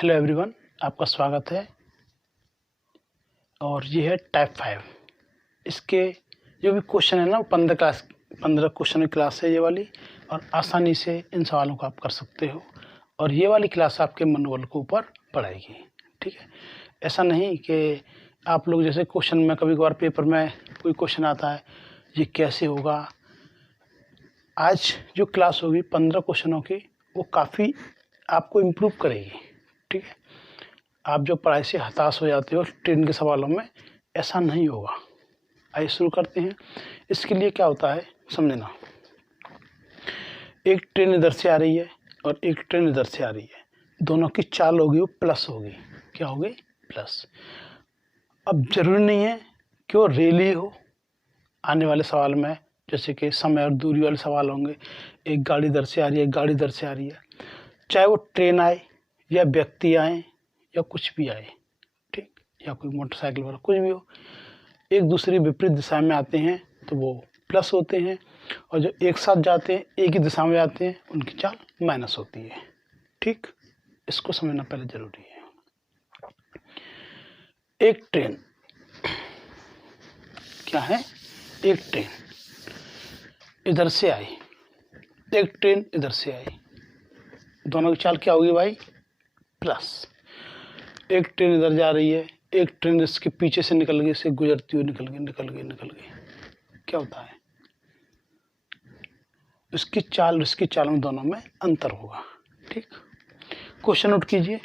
Hello everyone, आपका स्वागत है। और ये है टाइप 5। इसके जो भी क्वेश्चन है ना, वो 15 क्वेश्चन की क्लास है ये वाली, और आसानी से इन सवालों को आप कर सकते हो। और ये वाली क्लास आपके मनोबल के ऊपर पढ़ाएगी, ठीक है। ऐसा नहीं कि आप लोग जैसे क्वेश्चन में कभी कभार पेपर में कोई क्वेश्चन आता है, ये कैसे होगा। आज जो क्लास होगी 15 क्वेश्चनों की, वो काफ़ी आपको इम्प्रूव करेगी, ठीक है। आप जो पढ़ाई से हताश हो जाते हो ट्रेन के सवालों में, ऐसा नहीं होगा। आइए शुरू करते हैं। इसके लिए क्या होता है समझना। एक ट्रेन इधर से आ रही है और एक ट्रेन इधर से आ रही है, दोनों की चाल होगी वो प्लस होगी। क्या होगी? प्लस। अब जरूरी नहीं है कि वो रेल ही हो। आने वाले सवाल में जैसे कि समय और दूरी वाले सवाल होंगे, एक गाड़ी इधर से आ रही है, एक गाड़ी इधर से आ रही है, चाहे वो ट्रेन आए या व्यक्ति आए या कुछ भी आए, ठीक, या कोई मोटरसाइकिल वाला कुछ भी हो, एक दूसरे विपरीत दिशा में आते हैं तो वो प्लस होते हैं, और जो एक साथ जाते हैं एक ही दिशा में जाते हैं उनकी चाल माइनस होती है, ठीक। इसको समझना पहले जरूरी है। एक ट्रेन क्या है? एक ट्रेन इधर से आई, एक ट्रेन इधर से आई, दोनों की चाल क्या होगी भाई? प्लस। एक ट्रेन इधर जा रही है, एक ट्रेन इसके पीछे से निकल गई, इससे गुजरती हुई निकल गई। क्या होता है? इसकी चाल इसकी चाल में दोनों में अंतर होगा, ठीक। क्वेश्चन नोट कीजिए।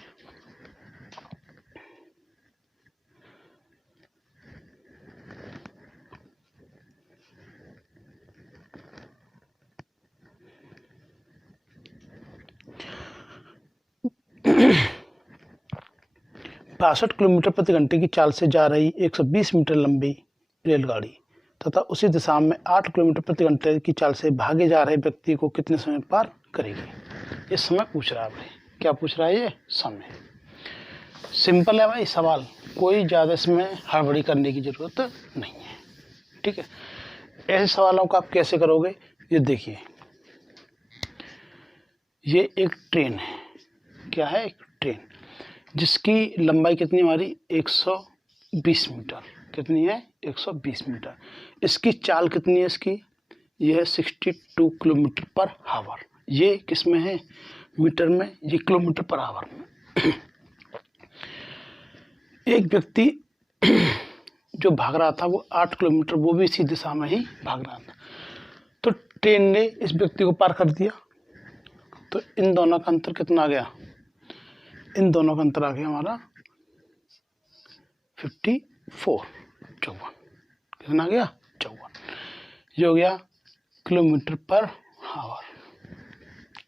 बासठ किलोमीटर प्रति घंटे की चाल से जा रही 120 मीटर लंबी रेलगाड़ी तथा उसी दिशा में 8 किलोमीटर प्रति घंटे की चाल से भागे जा रहे व्यक्ति को कितने समय पार करेगी? ये समय पूछ रहा है भाई। क्या पूछ रहा है? ये समय। सिंपल है भाई सवाल, कोई ज़्यादा इसमें हड़बड़ी करने की ज़रूरत नहीं है, ठीक है। ऐसे सवालों को आप कैसे करोगे, ये देखिए। ये एक ट्रेन है। क्या है? एक ट्रेन जिसकी लंबाई कितनी हमारी? 120 मीटर। कितनी है? 120 मीटर। इसकी चाल कितनी है इसकी? यह है 62 किलोमीटर पर आवर। ये किस में है? मीटर में। ये किलोमीटर पर आवर में। एक व्यक्ति जो भाग रहा था वो 8 किलोमीटर, वो भी इसी दिशा में ही भाग रहा था। तो ट्रेन ने इस व्यक्ति को पार कर दिया, तो इन दोनों का अंतर कितना आ गया? इन दोनों का अंतर आ गया हमारा 54। कितना आ गया? 54। ये हो गया किलोमीटर पर आवर।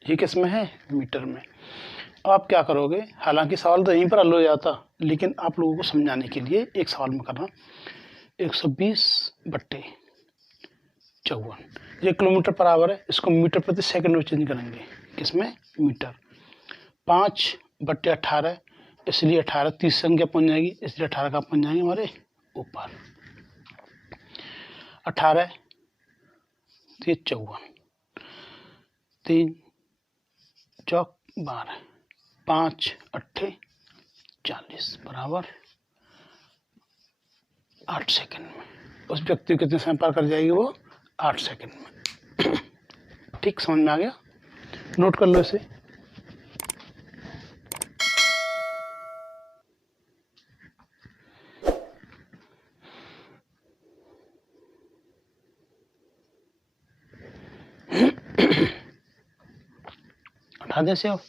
ये किस में है? मीटर में। अब आप क्या करोगे? हालांकि सवाल तो यहीं पर हल हो जाता, लेकिन आप लोगों को समझाने के लिए एक सवाल में करना। 120/54, ये किलोमीटर पर आवर है, इसको मीटर प्रति सेकंड में चेंज करेंगे। किसमें? मीटर। 5/18, इसलिए 18 30 संख्या पहुंच जाएगी, इसलिए 18 का पहुंच जाएंगे हमारे ऊपर। 18 ये 54, 3 चौक 12, 5 8 40 बराबर 8 सेकंड में। उस व्यक्ति को कितने समय पार कर जाएगी? वो 8 सेकंड में। ठीक, समझ में आ गया? नोट कर लो इसे। हटा दे से अब।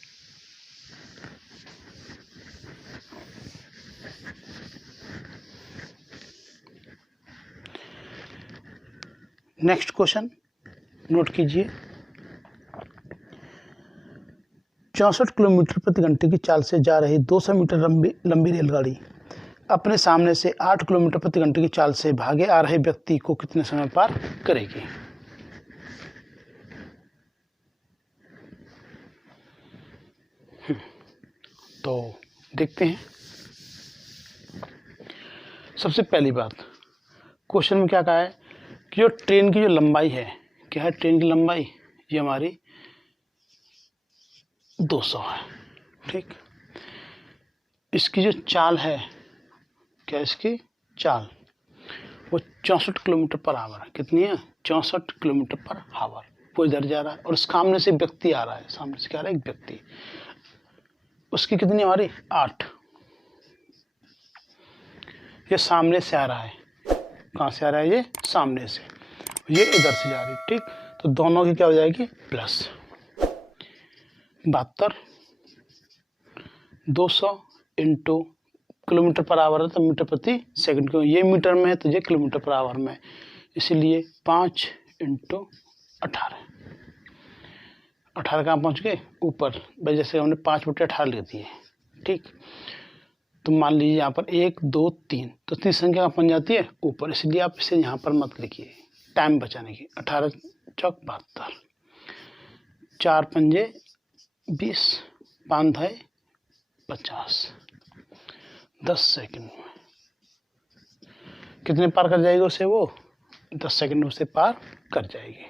नेक्स्ट क्वेश्चन नोट कीजिए। 64 किलोमीटर प्रति घंटे की चाल से जा रही 200 मीटर लंबी रेलगाड़ी अपने सामने से 8 किलोमीटर प्रति घंटे की चाल से भागे आ रहे व्यक्ति को कितने समय पार करेगी? तो देखते हैं। सबसे पहली बात, क्वेश्चन में क्या कहा है कि जो ट्रेन की जो लंबाई है, क्या है ट्रेन की लंबाई? ये हमारी 200 है, ठीक। इसकी जो चाल है, क्या इसकी चाल, वो 64 किलोमीटर पर आवर है। कितनी है? 64 किलोमीटर पर आवर। वो इधर जा रहा है और सामने से व्यक्ति आ रहा है। सामने से क्या आ रहा है? एक व्यक्ति। उसकी कितनी हमारी? 8। ये सामने से आ रहा है। कहाँ से आ रहा है? ये सामने से। ये इधर से जा रही है। ठीक, तो दोनों की क्या हो जाएगी? Plus 72 200 into kilometre per hour है तो मीटर प्रति सेकंड, क्यों ये मीटर में है तो ये किलोमीटर पर आवर में, इसीलिए 5 इंटू 18। 18 कहाँ पहुँच गए? ऊपर। भाई जैसे हमने 5/18 लिख दिए। ठीक, तो मान लीजिए यहाँ पर 1 2 3, तो 3 संख्या कहाँ पहुँच जाती है? ऊपर, इसलिए आप इसे यहाँ पर मत लिखिए टाइम बचाने की। 18 चौक 72, 4 पंजे 20, 5 धाई 50, 10 सेकंड में कितने पार कर जाएगी उसे? वो 10 सेकंड में उसे पार कर जाएगी।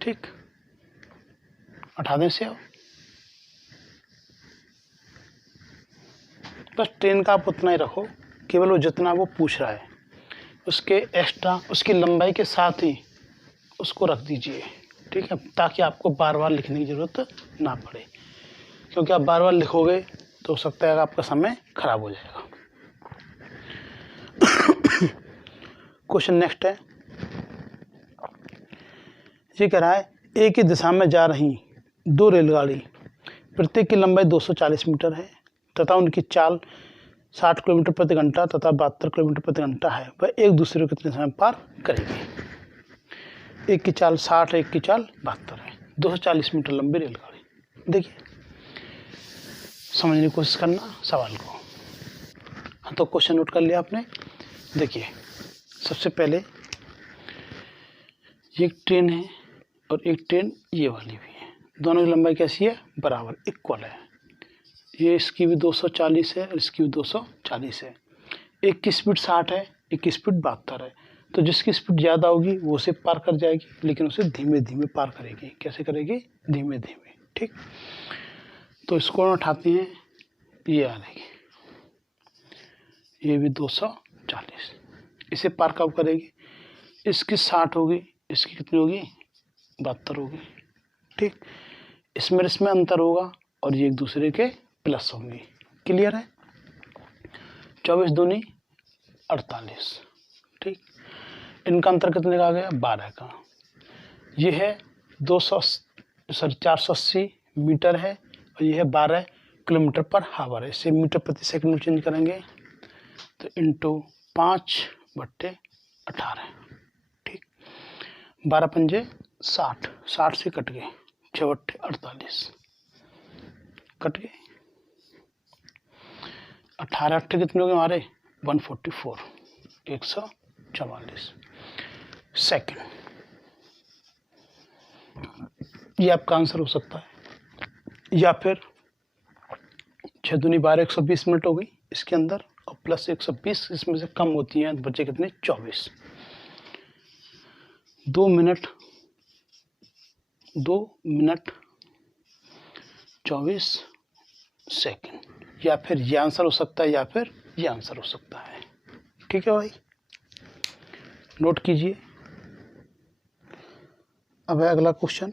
ठीक, 18 से आओ। बस ट्रेन का आप उतना ही रखो, केवल वो जितना वो पूछ रहा है उसके एक्स्ट्रा, उसकी लंबाई के साथ ही उसको रख दीजिए। ठीक है, ताकि आपको बार बार लिखने की ज़रूरत ना पड़े, क्योंकि आप बार बार लिखोगे तो हो सकता है आपका समय खराब हो जाएगा। क्वेश्चन नेक्स्ट है, ये कह रहा है एक ही दिशा में जा रही 2 रेलगाड़ी, प्रत्येक की लंबाई 240 मीटर है तथा उनकी चाल 60 किलोमीटर प्रति घंटा तथा 72 किलोमीटर प्रति घंटा है। वह एक दूसरे को कितने समय पार करेगी? एक की चाल 60 है, एक की चाल 72 है, 240 मीटर लंबी रेलगाड़ी। देखिए, समझने की कोशिश करना सवाल को। हाँ, तो क्वेश्चन नोट कर लिया आपने। देखिए, सबसे पहले ये एक ट्रेन है और एक ट्रेन ये वाली भी है, दोनों की लंबाई कैसी है? बराबर, इक्वल है। ये इसकी भी 240 है और इसकी भी 240 है। एक की स्पीड 60 है, एक की स्पीड 72 है, तो जिसकी स्पीड ज़्यादा होगी वो उसे पार कर जाएगी, लेकिन उसे धीमे धीमे पार करेगी। कैसे करेगी? धीमे धीमे। ठीक, तो इसको उठाते हैं, ये आ रही, ये भी 240, इसे पार कब करेगी? इसकी 60 होगी, इसकी कितनी होगी? 72 होगी। ठीक, इसमें अंतर होगा और ये एक दूसरे के प्लस होंगी। क्लियर है? 24 दूनी 48। ठीक, इनका अंतर कितने का आ गया? 12 का। ये है 480 मीटर है और ये है 12 किलोमीटर पर आवर है। इसे मीटर प्रति सेकंड में चेंज करेंगे तो इंटू 5/18। ठीक, 12 पंजे 60, 60 से कट गए, 6/48 कट गए। 18 8 कितने हो गए हमारे? 144, 144 सेकंड। ये आपका आंसर हो सकता है, या फिर 6 दूनी 12, 120 मिनट हो गई इसके अंदर, और प्लस 120 इसमें से कम होती हैं, बचे कितने? 24। 2 मिनट 24 सेकंड, या फिर ये आंसर हो सकता है या फिर ये आंसर हो सकता है। ठीक है भाई, नोट कीजिए। अब है अगला क्वेश्चन।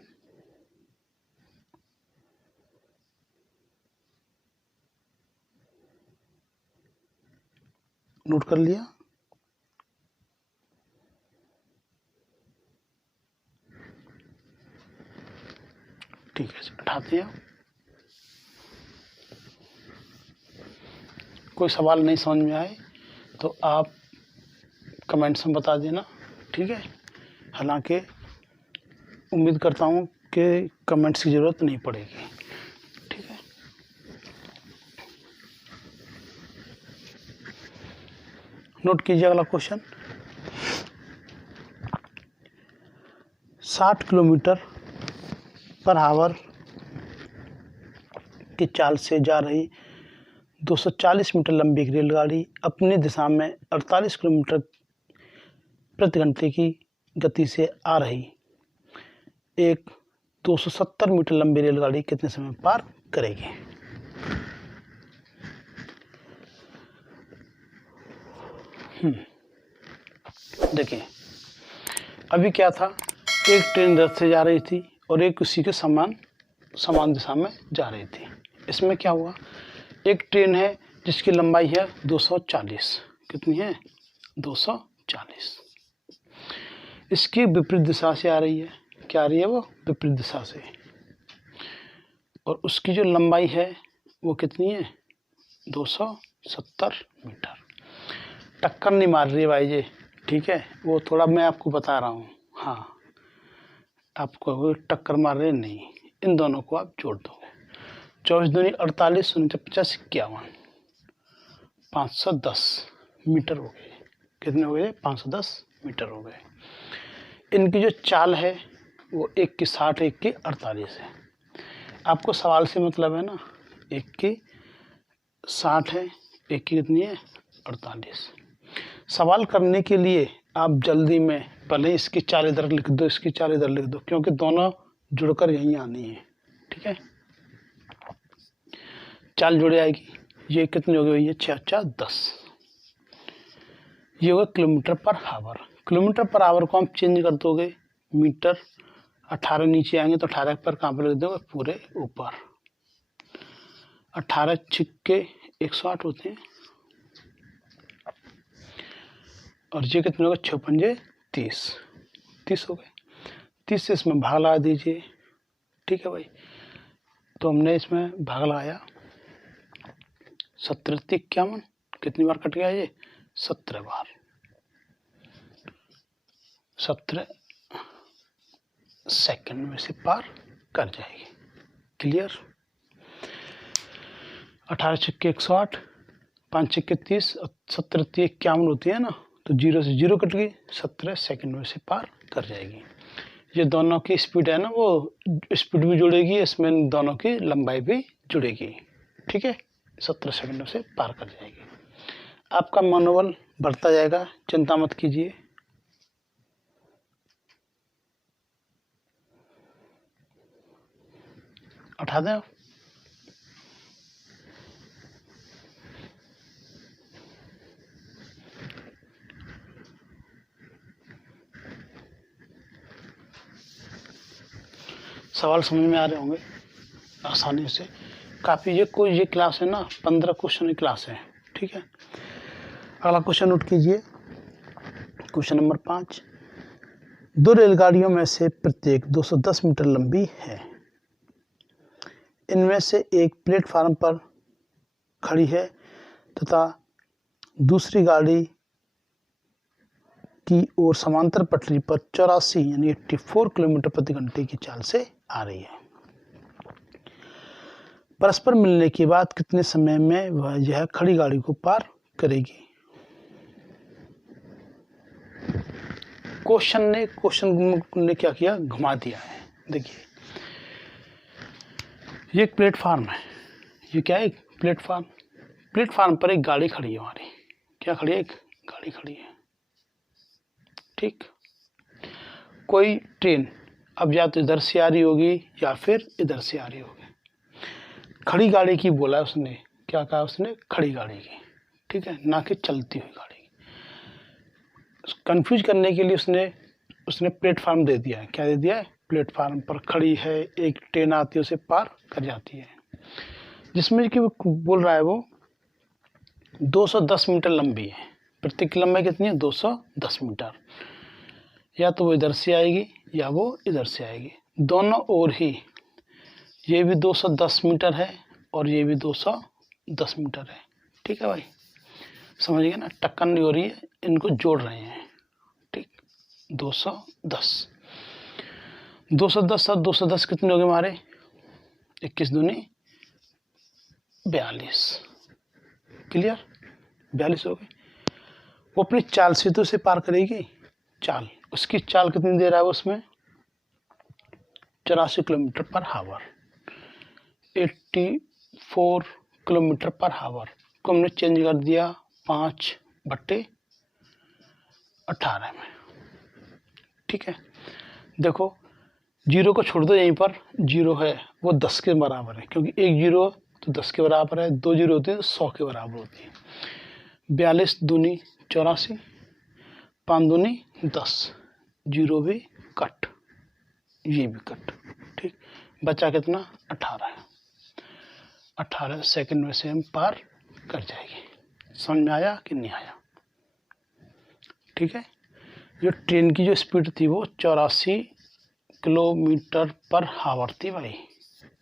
नोट कर लिया? ठीक है, उठाते हैं। कोई सवाल नहीं समझ में आए तो आप कमेंट्स में बता देना। ठीक है, हालांकि उम्मीद करता हूँ कि कमेंट्स की ज़रूरत नहीं पड़ेगी। ठीक है, नोट कीजिए अगला क्वेश्चन। 60 किलोमीटर पर आवर की चाल से जा रही 240 मीटर लंबी एक रेलगाड़ी अपनी दिशा में 48 किलोमीटर प्रति घंटे की गति से आ रही एक 270 मीटर लंबी रेलगाड़ी कितने समय में पार करेगी? देखिए, अभी क्या था, एक ट्रेन इधर से जा रही थी और एक उसी के समान दिशा में जा रही थी। इसमें क्या हुआ, एक ट्रेन है जिसकी लंबाई है 240, कितनी है? 240। इसकी विपरीत दिशा से आ रही है, क्या आ रही है वो? विपरीत दिशा से। और उसकी जो लंबाई है वो कितनी है? 270 मीटर। टक्कर नहीं मार रही है भाई जी, ठीक है, वो थोड़ा मैं आपको बता रहा हूँ। हाँ, आपको वो टक्कर मार रहे नहीं, इन दोनों को आप जोड़ दोगे। 24 दूनी 48, 49 51, 510 मीटर हो गए। कितने हो गए? 510 मीटर हो गए। इनकी जो चाल है वो एक की 60, एक की 48 है। आपको सवाल से मतलब है ना, एक की 60 है, एक की कितनी है? 48। सवाल करने के लिए आप जल्दी में पहले इसकी चाल इधर लिख दो, इसकी चाल इधर लिख दो, क्योंकि दोनों जुड़कर यहीं आनी है, ठीक है। चाल जुड़ जाएगी। ये कितनी हो गई? ये 6 10। ये होगा kilometre per hour. Kilometre per hour को हम चेंज कर दोगे मीटर, 18 नीचे आएंगे तो 18 पर कहाँ पर लिख दोगे? पूरे ऊपर। 18 छिक्के 108 होते हैं, और ये कितने हो गए? 6 पंजे 30 हो गए। 30 से इसमें भाग लगा दीजिए, ठीक है भाई। तो हमने इसमें भाग लगाया, 17 51, कितनी बार कट गया ये? 17 बार। 17 सेकंड में से पार कर जाएगी। क्लियर? 18 छिक्के 108, 5 छिक्के 30, 17 51 होती है ना, तो 0 से 0 कट गई, 17 सेकंड में से पार कर जाएगी। ये दोनों की स्पीड है ना, वो स्पीड भी जुड़ेगी, इसमें दोनों की लंबाई भी जुड़ेगी, ठीक है। 17 सेकंड में से पार कर जाएगी। आपका मनोबल बढ़ता जाएगा, चिंता मत कीजिए। उठा दें। सवाल समझ में आ रहे होंगे आसानी से काफ़ी। ये क्लास है ना, 15 क्वेश्चन की क्लास है, ठीक है। अगला क्वेश्चन नोट कीजिए, क्वेश्चन नंबर 5। 2 रेलगाड़ियों में से प्रत्येक 210 मीटर लंबी है। इनमें से एक प्लेटफार्म पर खड़ी है तथा दूसरी गाड़ी की ओर समांतर पटरी पर 84 यानी 84 किलोमीटर प्रति घंटे की चाल से आ रही है। परस्पर मिलने के बाद कितने समय में वह यह खड़ी गाड़ी को पार करेगी? क्वेश्चन ने क्या किया? घुमा दिया है। देखिए, ये एक प्लेटफार्म है। ये क्या है? एक प्लेटफार्म। प्लेटफार्म पर एक गाड़ी खड़ी है हमारी। क्या खड़ी है? एक गाड़ी खड़ी है, ठीक। कोई ट्रेन अब या तो इधर से आ रही होगी या फिर इधर से आ रही होगी। खड़ी गाड़ी की बोला उसने, क्या कहा उसने? खड़ी गाड़ी की, ठीक है, ना कि चलती हुई गाड़ी की। कंफ्यूज करने के लिए उसने प्लेटफार्म दे दिया है। क्या दे दिया है? प्लेटफार्म पर खड़ी है, एक ट्रेन आती है उसे पार कर जाती है। जिसमें कि वो बोल रहा है वो 210 मीटर लंबी है। प्रत्येक की लंबाई कितनी है? 210 मीटर। या तो वो इधर से आएगी या वो इधर से आएगी, दोनों ओर ही। ये भी 210 मीटर है और ये भी 210 मीटर है, ठीक है भाई। समझ गए ना? टक्कर नहीं हो रही है, इनको जोड़ रहे हैं, ठीक। 210 210 और 210 कितने हो गए हमारे? 21 दूनी 42। क्लियर? 42 हो गए। वो अपनी चाल से तो उसे पार करेगी। चाल, उसकी चाल कितनी दे रहा है उसमें? 84 kilometre per hour, 84 kilometre per hour. इसको हमने चेंज कर दिया 5/18 में। ठीक है, देखो जीरो को छोड़ दो, यहीं पर जीरो है वो 10 के बराबर है, क्योंकि एक जीरो तो 10 के बराबर है, दो जीरो होती है तो 100 के बराबर होती है। 42 दूनी 84, 5 दूनी 10, जीरो भी कट, ये भी कट। ठीक, बचा कितना 18 है। 18 सेकंड में से हम पार कर जाएगी। समझ में आया कि नहीं आया? ठीक है, जो ट्रेन की जो स्पीड थी वो 84 किलोमीटर पर हावर थी भाई,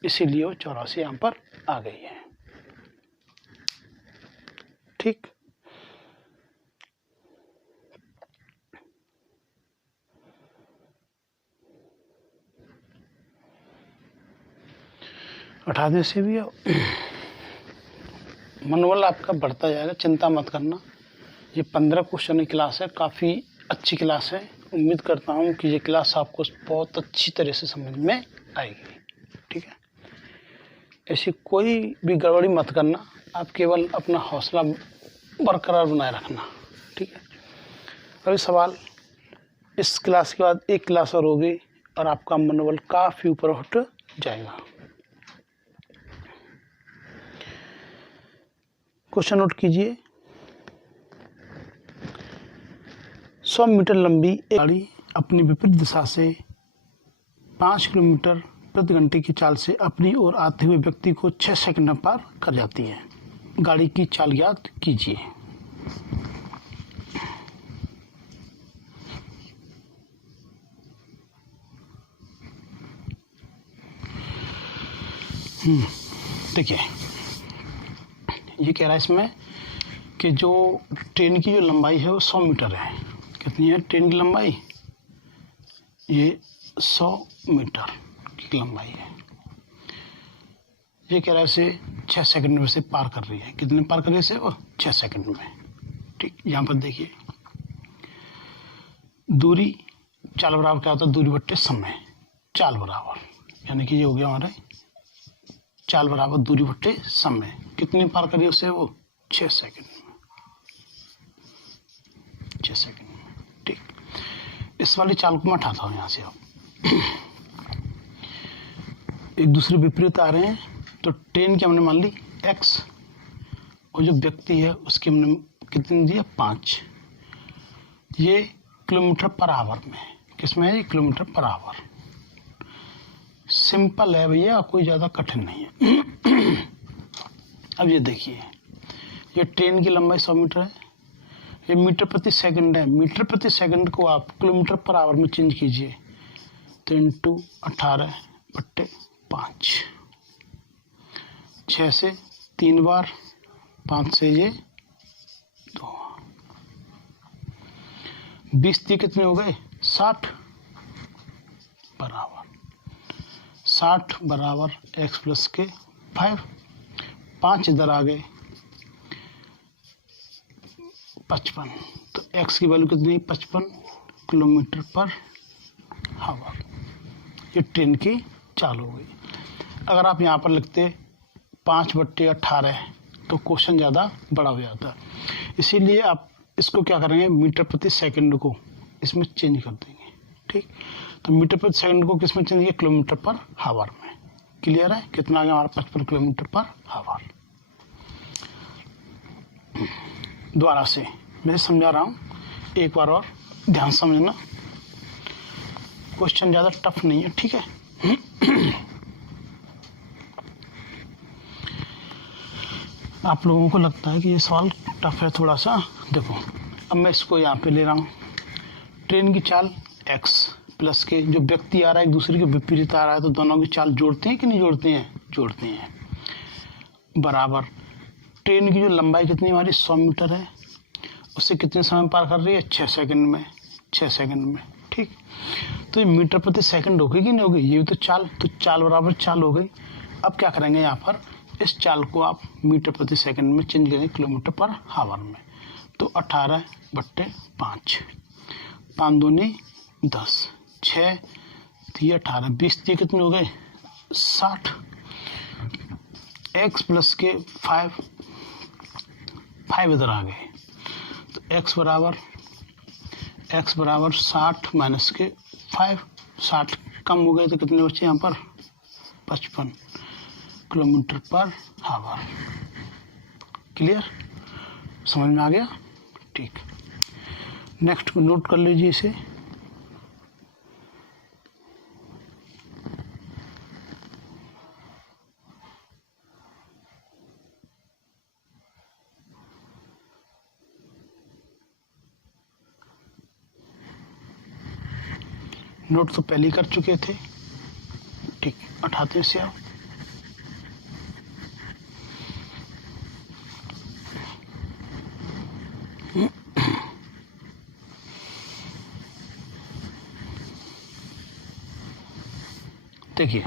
इसीलिए वो 84 यहाँ पर आ गई है। ठीक, अठारह से भी मनोबल आपका बढ़ता जाएगा, चिंता मत करना। ये 15 क्वेश्चन की क्लास है, काफ़ी अच्छी क्लास है। उम्मीद करता हूँ कि ये क्लास आपको बहुत अच्छी तरह से समझ में आएगी। ठीक है, ऐसी कोई भी गड़बड़ी मत करना, आप केवल अपना हौसला बरकरार बनाए रखना। ठीक है, अभी सवाल इस क्लास के बाद एक क्लास और होगी और आपका मनोबल काफ़ी ऊपर उठ जाएगा। क्वेश्चन नोट कीजिए। 100 मीटर लंबी एक गाड़ी अपनी विपरीत दिशा से 5 किलोमीटर प्रति घंटे की चाल से अपनी ओर आते हुए व्यक्ति को 6 सेकंड में पार कर जाती है। गाड़ी की चाल ज्ञात कीजिए। देखिए, ये कह रहा है इसमें कि जो ट्रेन की जो लंबाई है वो 100 मीटर है। कितनी है ट्रेन की लंबाई? ये 100 मीटर की लंबाई है। ये कह रहा है इसे 6 सेकंड में से पार कर रही है। कितने पार कर रही है इसे वो? 6 सेकंड में। ठीक, यहाँ पर देखिए दूरी चाल बराबर क्या होता है? दूरी बट्टे समय, चाल बराबर, यानी कि ये हो गया हमारे चाल बराबर दूरी बट्टे समय। कितनी पार करिए उसे वो? 6 सेकंड में। 6 सेकंड में। ठीक, इस वाली चाल को मैं हटाता हूँ यहाँ से। अब एक दूसरे विपरीत आ रहे हैं, तो ट्रेन की हमने मान ली x और जो व्यक्ति है उसकी हमने कितनी दी है? 5। ये किलोमीटर पर आवर में, किसमें है? Kilometre per hour. सिंपल है भैया, कोई ज़्यादा कठिन नहीं है। अब ये देखिए, ये ट्रेन की लंबाई 100 मीटर है, ये मीटर प्रति सेकंड है। मीटर प्रति सेकंड को आप किलोमीटर पर आवर में चेंज कीजिए, तो इंटू 18/5। 6 से 3 बार, 5 से ये 2, 20 थी, कितने हो गए? 60 बराबर 60 बराबर x प्लस के 5। 5 इधर आ गए, 55। तो x की वैल्यू कितनी? 55 किलोमीटर पर आवर। ये ट्रेन की चाल हो गई। अगर आप यहाँ पर लिखते 5/18 तो क्वेश्चन ज़्यादा बड़ा हो जाता। इसीलिए आप इसको क्या करेंगे? मीटर प्रति सेकंड को इसमें चेंज कर देंगे। ठीक, तो मीटर प्रति सेकंड को किस में चेंज किया? किलोमीटर पर आवर में। क्लियर है? कितना आ गया हमारा? 55 किलोमीटर पर आवर। दोबारा से मैं समझा रहा हूँ, एक बार और ध्यान समझना। क्वेश्चन ज़्यादा टफ नहीं है। ठीक है, आप लोगों को लगता है कि ये सवाल टफ है थोड़ा सा। देखो, अब मैं इसको यहाँ पे ले रहा हूँ। ट्रेन की चाल x प्लस के जो व्यक्ति आ रहा है एक दूसरे के विपरीत आ रहा है, तो दोनों की चाल जोड़ते हैं कि नहीं जोड़ते हैं? जोड़ते हैं। बराबर ट्रेन की जो लंबाई कितनी हमारी? 100 मीटर है, उससे कितने समय पार कर रही है? 6 सेकंड में। 6 सेकंड में। ठीक, तो ये मीटर प्रति सेकंड हो गई कि नहीं हो गई? ये भी तो चाल बराबर चाल हो गई। अब क्या करेंगे यहाँ पर? इस चाल को आप मीटर प्रति सेकंड में चेंज करेंगे किलोमीटर पर आवर में। तो 18/5, 5 दूनी 10, 6 थी 18, 20 थी, कितने हो गए? 60। x प्लस के 5 5 इधर आ गए, तो x बराबर 60 माइनस के 5, 60 कम हो गए तो कितने बचे यहाँ पर 55 किलोमीटर पर आवर। क्लियर, समझ में आ गया? ठीक, नेक्स्ट को नोट कर लीजिए इसे। नोट तो पहले ही कर चुके थे। ठीक, उठाते से आओ। देखिए,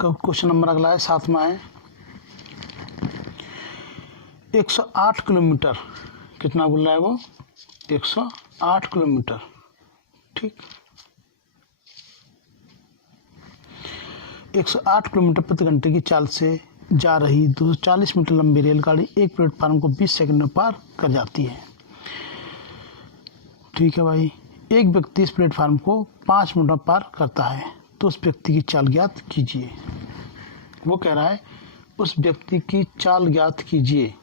कब क्वेश्चन नंबर अगला है 7वां है। 108 किलोमीटर, कितना बोल रहा है वो? 108 किलोमीटर। ठीक, 108 किलोमीटर प्रति घंटे की चाल से जा रही 240 मीटर लंबी रेलगाड़ी एक प्लेटफार्म को 20 सेकंड में पार कर जाती है। ठीक है भाई, एक व्यक्ति इस प्लेटफार्म को 5 मिनट में पार करता है, तो उस व्यक्ति की चाल ज्ञात कीजिए। वो कह रहा है उस व्यक्ति की चाल ज्ञात कीजिए।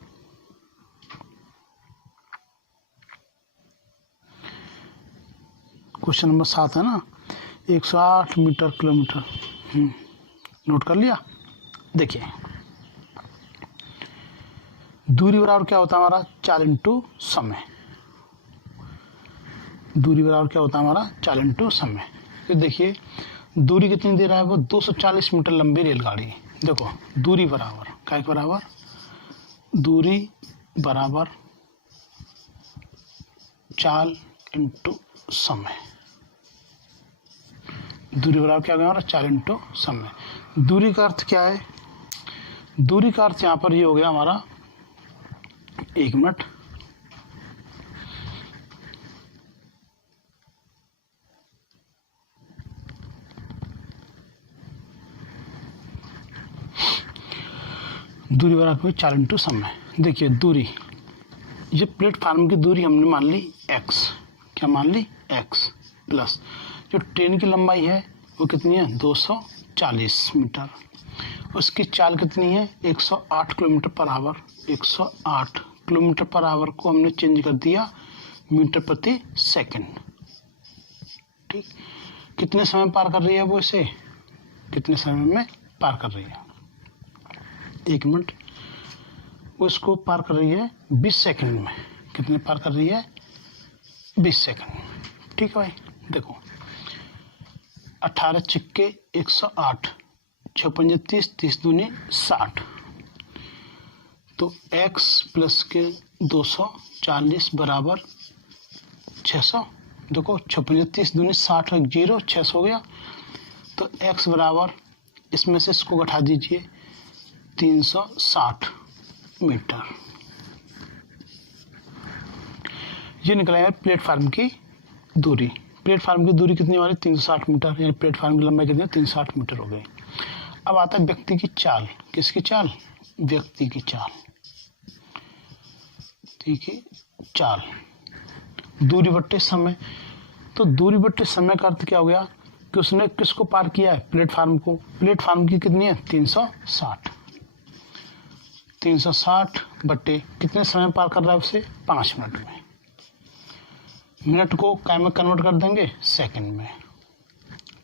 क्वेश्चन नंबर 7 है ना, 108 मीटर किलोमीटर। नोट कर लिया। देखिए, दूरी बराबर क्या होता है हमारा? 4 इंटू समय। दूरी बराबर क्या होता है हमारा? 4 इंटू समय। तो देखिए दूरी कितनी दे रहा है वो? 240 मीटर लंबी रेलगाड़ी। देखो दूरी बराबर क्या के बराबर? दूरी बराबर चाल इंटू समय। दूरी बराबर क्या हो गया हमारा? 4 इंटू समय। दूरी का अर्थ क्या है? दूरी का अर्थ यहाँ पर ये हो गया हमारा 1 मिनट। दूरी बराबर 4 इंटू समय। देखिए दूरी, ये प्लेटफार्म की दूरी हमने मान ली x। क्या मान ली? x प्लस जो ट्रेन की लंबाई है वो कितनी है? 240 मीटर। उसकी चाल कितनी है? 108 kilometre per hour. 108 kilometre per hour को हमने चेंज कर दिया मीटर प्रति सेकंड। ठीक, कितने समय पार कर रही है वो इसे? कितने समय में पार कर रही है? 1 मिनट। वो इसको पार कर रही है 20 सेकंड में। कितने पार कर रही है? 20 सेकंड। ठीक है भाई, देखो 18 छिक्के 108, 6 पंजे 30, 30 दूनी 60, तो x प्लस के 240 बराबर 600। देखो 6 पंजे 30 दूनी 60, 0 600 हो गया। तो x बराबर, इसमें से इसको घटा दीजिए, 360 मीटर। ये निकला है प्लेटफार्म की दूरी। प्लेटफार्म की दूरी कितनी हमारी? 360 मीटर, यानी प्लेटफार्म की लंबाई कितनी है? 360 मीटर हो गई। अब आता है व्यक्ति की चाल। किसकी चाल? व्यक्ति की चाल। ठीक है, चाल दूरी बट्टे समय। तो दूरी बट्टे समय का अर्थ क्या हो गया कि उसने किसको पार किया है? प्लेटफार्म को। प्लेटफार्म की कितनी है? 360। 360 बट्टे कितने समय पार कर रहा है उसे? 5 मिनट में। मिनट को काय में कन्वर्ट कर देंगे? सेकंड में।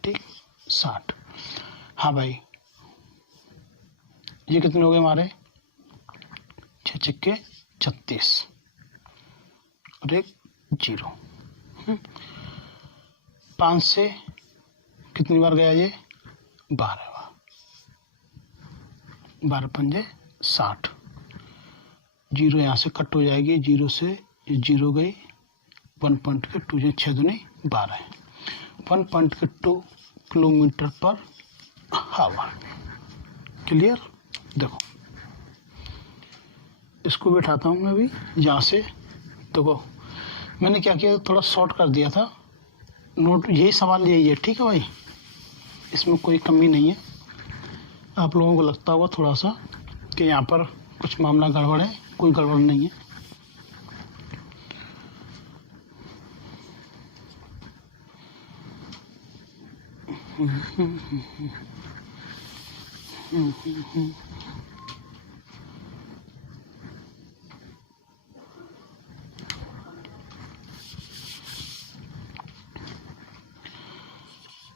ठीक, 60। हाँ भाई, ये कितने हो गए हमारे? 6 छिक्के 36 और 1 0। 5 से कितनी बार गया ये? 12 बार। 12 पंजे 60। 0 यहाँ से कट हो जाएगी, 0 से ये 0 गई। 1.2 6 दूनी 12 है। 1.2 किलोमीटर पर आवर। क्लियर? देखो इसको बैठाता हूँ मैं अभी यहाँ से। देखो मैंने क्या किया, थोड़ा शॉर्ट कर दिया था नोट। यही सवाल यही है। ठीक है भाई, इसमें कोई कमी नहीं है। आप लोगों को लगता होगा थोड़ा सा कि यहाँ पर कुछ मामला गड़बड़ है, कोई गड़बड़ नहीं है।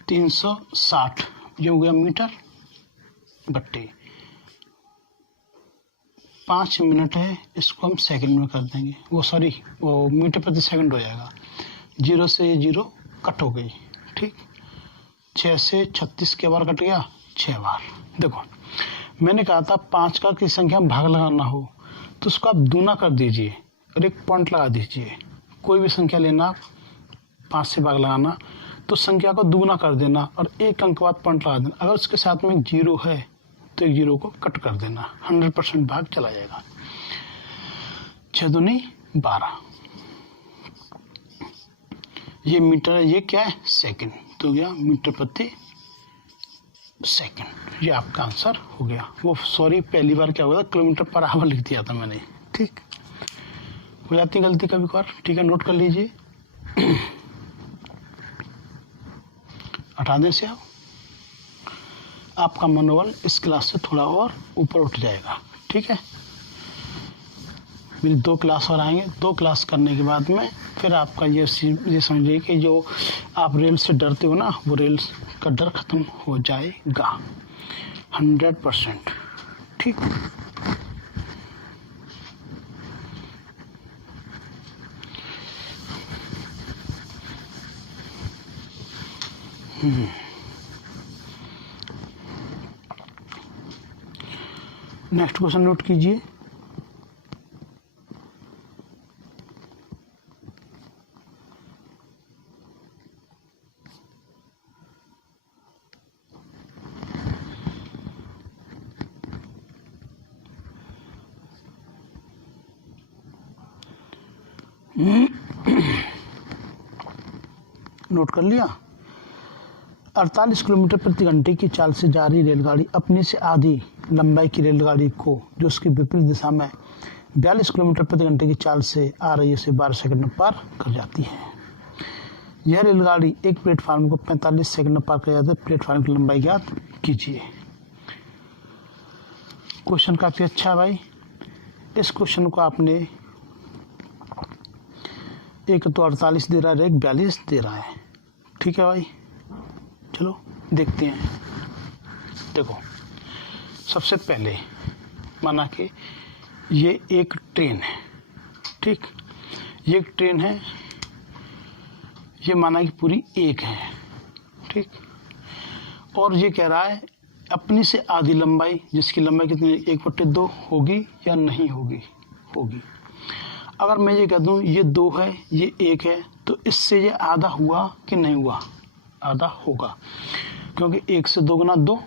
तीन 360 ये हो गया मीटर बट्टे 5 मिनट है, इसको हम सेकंड में कर देंगे, वो मीटर प्रति सेकंड हो जाएगा। 0 से 0 कट हो गई, ठीक। 6 से 36 के बार कट गया, 6 बार। देखो मैंने कहा था 5 का किसी संख्या में भाग लगाना हो तो उसको आप दूना कर दीजिए और एक पॉइंट लगा दीजिए। कोई भी संख्या लेना, 5 से भाग लगाना तो संख्या को दुगना कर देना और एक अंक बाद पॉइंट लगा देना। अगर उसके साथ में एक 0 है तो एक 0 को कट कर देना, 100% भाग चला जाएगा। 6 दूनी 12, ये मीटर है, ये क्या है सेकंड, तो गया मीटर प्रति सेकंड। ये आपका आंसर हो गया। वो सॉरी पहली बार क्या हुआ था, किलोमीटर पर आवर लिख दिया था मैंने, ठीक। हो जाती गलती कभी कभार, ठीक है, नोट कर लीजिए। हटा दें से आपका मनोबल इस क्लास से थोड़ा और ऊपर उठ जाएगा, ठीक है। मेरी 2 क्लास और आएंगे, 2 क्लास करने के बाद में फिर आपका ये समझिए कि जो आप रेल से डरते हो ना, वो रेल का डर खत्म हो जाएगा 100%, ठीक। नेक्स्ट क्वेश्चन नोट कीजिए। नोट कर लिया। 48 किलोमीटर प्रति घंटे की चाल से जा रही रेलगाड़ी अपनी से आधी लंबाई की रेलगाड़ी को, जो उसकी विपरीत दिशा में 42 किलोमीटर प्रति घंटे की चाल से आ रही है, उसे 12 सेकंड में पार कर जाती है। यह रेलगाड़ी एक प्लेटफार्म को 45 सेकंड में पार कर जाती है। प्लेटफार्म की लंबाई ज्ञात कीजिए। क्वेश्चन काफ़ी अच्छा है भाई। इस क्वेश्चन को आपने एक तो 48 दे रहा है, एक 42 दे रहा है, ठीक है भाई। चलो देखते हैं। देखो सबसे पहले माना कि ये एक ट्रेन है, ठीक। ये एक ट्रेन है, ये माना कि पूरी एक है, ठीक। और ये कह रहा है अपनी से आधी लंबाई, जिसकी लंबाई कितनी, 1/2 होगी या नहीं होगी, होगी। अगर मैं ये कह दूँ ये 2 है, ये 1 है, तो इससे ये आधा हुआ कि नहीं हुआ, आधा होगा, क्योंकि 1 से 2 गुना 2,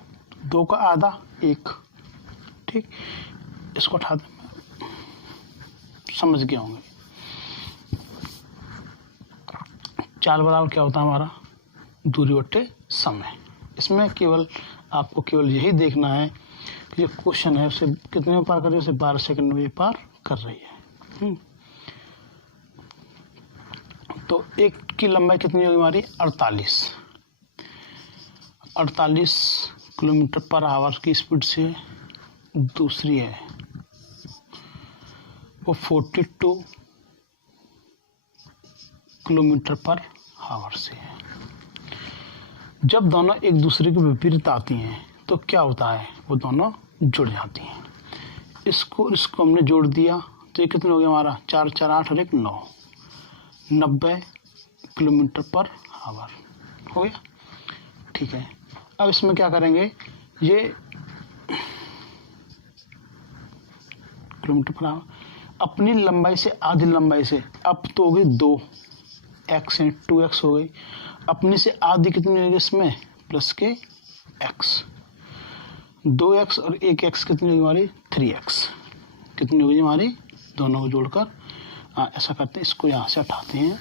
2 का आधा 1, ठीक। इसको उठा दें, समझ गए होंगे। 4 बराबर क्या होता है हमारा, दूरी बट्टे समय। इसमें केवल आपको केवल यही देखना है कि जो क्वेश्चन है उसे कितने में पार कर रही है, उसे 12 सेकंड में पार कर रही है। तो एक की लंबाई कितनी होगी हमारी, 48 किलोमीटर पर आवर की स्पीड से। दूसरी है वो 42 किलोमीटर पर आवर से है। जब दोनों एक दूसरे के विपरीत आती हैं तो क्या होता है, वो दोनों जुड़ जाती हैं। इसको हमने जोड़ दिया तो ये कितना हो गया हमारा, 4 4 8 और 1 9, 90 किलोमीटर पर आवर हो गया, ठीक है। अब इसमें क्या करेंगे, ये किलोमीटर पर आवर अपनी लंबाई से आधी लंबाई से, अब तो हो गई 2x है, 2x हो गई। अपनी से आधी कितनी होगी इसमें, प्लस के x, 2x और 1x कितनी होगी हमारी, 3x कितनी होगी हमारी, दोनों को जोड़कर ऐसा करते हैं, इसको यहाँ से हटाते हैं,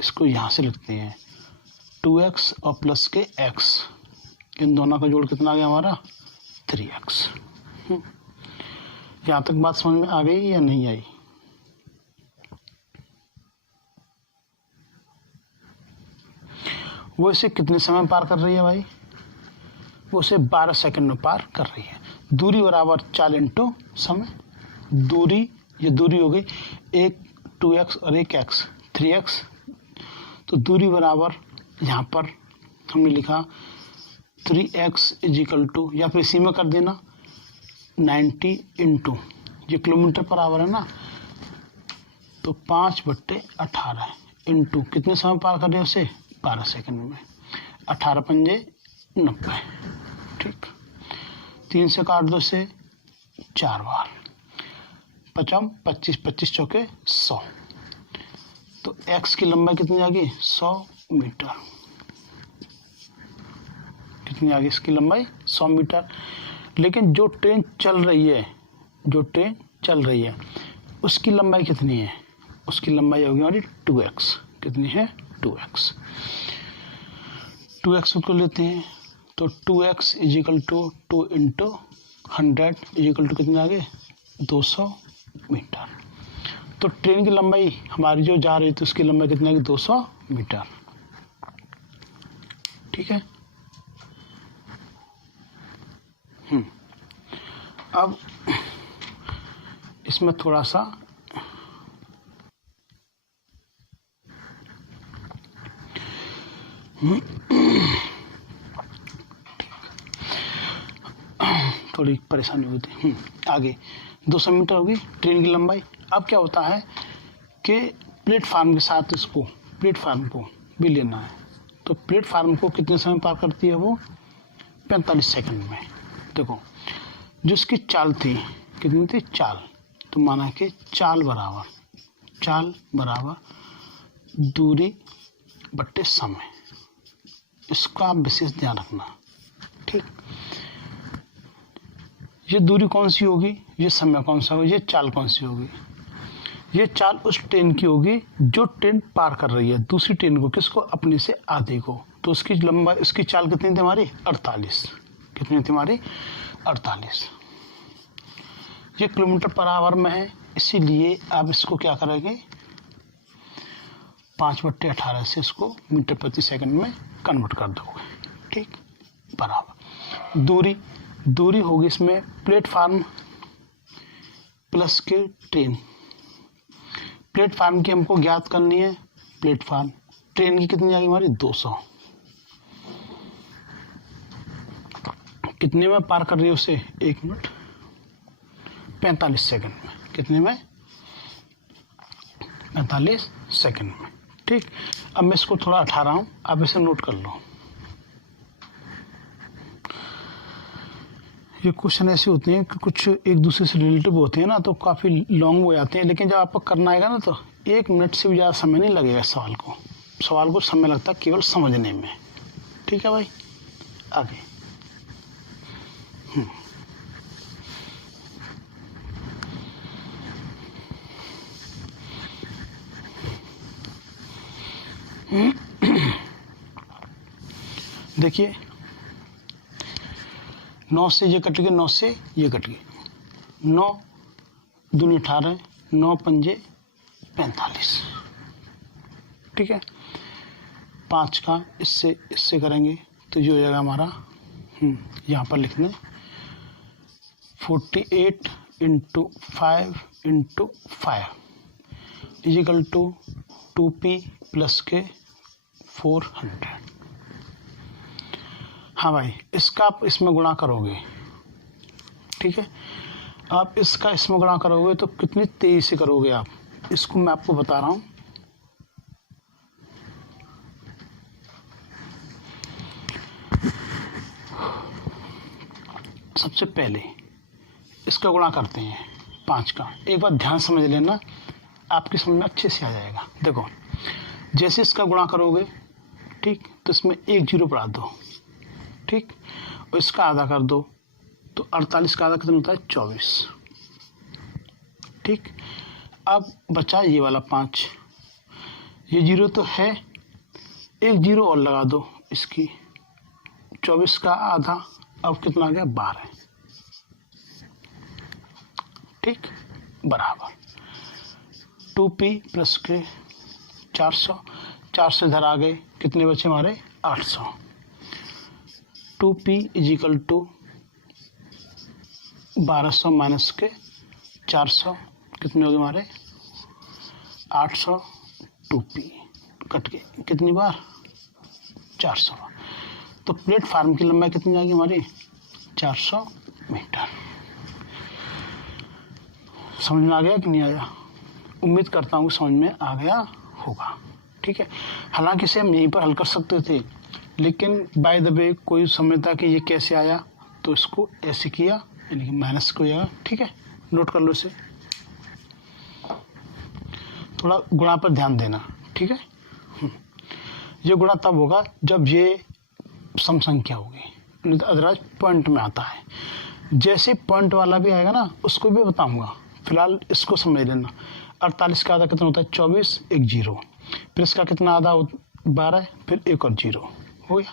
इसको यहाँ से लिखते हैं 2x और प्लस के x, इन दोनों का जोड़ कितना आ गया हमारा, 3x। यहाँ तक बात समझ में आ गई या नहीं आई? वो इसे कितने समय में पार कर रही है भाई? वो इसे 12 सेकंड में पार कर रही है। दूरी बराबर 4 इंटू समय। दूरी, ये दूरी हो गई, एक 2x और एक x 3x। तो दूरी बराबर यहाँ पर हमने लिखा 3x इजिकल टू, या फिर इसी में कर देना 90 इंटू, ये किलोमीटर पर आवर है ना, तो 5/18 इंटू कितने समय पार कर रहे हो उसे? 12 सेकंड में। 18 पंजे 90। ठीक, 3 से काट दो से 4 बार, 55 25 25 चौके 100। तो x की लंबाई कितनी आ गई? 100 मीटर। कितनी आ गई इसकी लंबाई? 100 मीटर। लेकिन जो ट्रेन चल रही है, जो ट्रेन चल रही है उसकी लंबाई कितनी है? उसकी लंबाई होगी हमारी 2x। कितनी है? 2x। 2x को लेते हैं तो 2x equal to 2 into 100 equal to कितने आ गए? 200 मीटर। तो ट्रेन की लंबाई हमारी जो जा रही थी उसकी लंबाई कितनी आ गई? 200 मीटर। ठीक है। अब इसमें थोड़ा सा थोड़ी परेशानी हुई थी। आगे 200 मीटर होगी ट्रेन की लंबाई। अब क्या होता है कि प्लेटफार्म के साथ इसको, प्लेटफार्म को भी लेना है। तो प्लेटफार्म को कितने समय पार करती है वो? 45 सेकंड में। देखो जो इसकी चाल थी, कितनी थी? चाल। तो माना कि चाल बराबर दूरी बट्टे समय। इसका विशेष ध्यान रखना। ठीक, ये दूरी कौन सी होगी, ये समय कौन सा होगा, ये चाल कौन सी होगी? ये चाल उस ट्रेन की होगी जो ट्रेन पार कर रही है दूसरी ट्रेन को। किसको? अपने से आधे को। तो उसकी लंबाई, उसकी चाल कितनी थी हमारी? 48। कितनी थी हमारी? 48। ये किलोमीटर पर आवर में है, इसीलिए आप इसको क्या करेंगे? 5/18 से इसको मीटर प्रति सेकंड में कन्वर्ट कर दोगे। ठीक, बराबर दूरी होगी इसमें प्लेटफार्म प्लस के ट्रेन। प्लेटफार्म की हमको ज्ञात करनी है प्लेटफार्म। ट्रेन की कितनी आएगी हमारी? 200। कितने में पार कर रही है उसे? 1 मिनट 45 सेकंड में। कितने में? 45 सेकंड में। ठीक, अब मैं इसको थोड़ा हटा रहा हूँ, आप इसे नोट कर लो। ये क्वेश्चन ऐसे होते हैं कि कुछ एक दूसरे से रिलेटिव होते हैं ना, तो काफ़ी लॉन्ग हो जाते हैं। लेकिन जब आपको करना आएगा ना तो 1 मिनट से भी ज़्यादा समय नहीं लगेगा सवाल को समय लगता है केवल समझने में। ठीक है भाई, आगे। देखिए 9 से ये कट गए, 9 से ये कट गए, 9 दूनी 18, 9 पंजे 45। ठीक है, 5 का इससे करेंगे तो ये हो जाएगा हमारा, यहाँ पर लिख दें 48 into 5 into 5 equal to 2p plus के 400। हाँ भाई, इसका आप इसमें गुणा करोगे। ठीक है, आप इसका इसमें गुणा करोगे तो कितनी तेजी से करोगे आप, इसको मैं आपको बता रहा हूँ। सबसे पहले इसका गुणा करते हैं 5 का। एक बार ध्यान समझ लेना, आपकी समझ में अच्छे से आ जाएगा। देखो जैसे इसका गुणा करोगे, ठीक, तो इसमें 1 0 बढ़ा दो, ठीक, और इसका आधा कर दो तो 48 का आधा कितना होता है? 24। ठीक, अब बचा ये वाला 5, ये 0 तो है, 1 0 और लगा दो इसकी, 24 का आधा अब कितना आ गया? 12। ठीक, बराबर 2p प्लस के 400, 400 इधर आ गए, कितने बचे हमारे 800। 2p is equal to 1200 minus के 400, कितने हो गए हमारे 800। 2p कट के कितनी बार 400। तो प्लेटफार्म की लंबाई कितनी आएगी हमारी 400 मीटर। समझ में आ गया कि नहीं आया? उम्मीद करता हूँ समझ में आ गया होगा। ठीक है, हालांकि इसे हम यहीं पर हल कर सकते थे, लेकिन बाय द वे कोई समझता कि ये कैसे आया, तो इसको ऐसे किया, यानी कि माइनस को जाएगा। ठीक है, नोट कर लो इसे, थोड़ा गुणा पर ध्यान देना। ठीक है, ये गुणा तब होगा जब ये सम संख्या होगी, नहीं तो अदरवाइज पॉइंट में आता है। जैसे पॉइंट वाला भी आएगा ना, उसको भी बताऊंगा, फिलहाल इसको समझ लेना। 48 का आधा कितना होता है 24, एक जीरो, फिर इसका कितना आधा 12, फिर एक और जीरो, हो गया।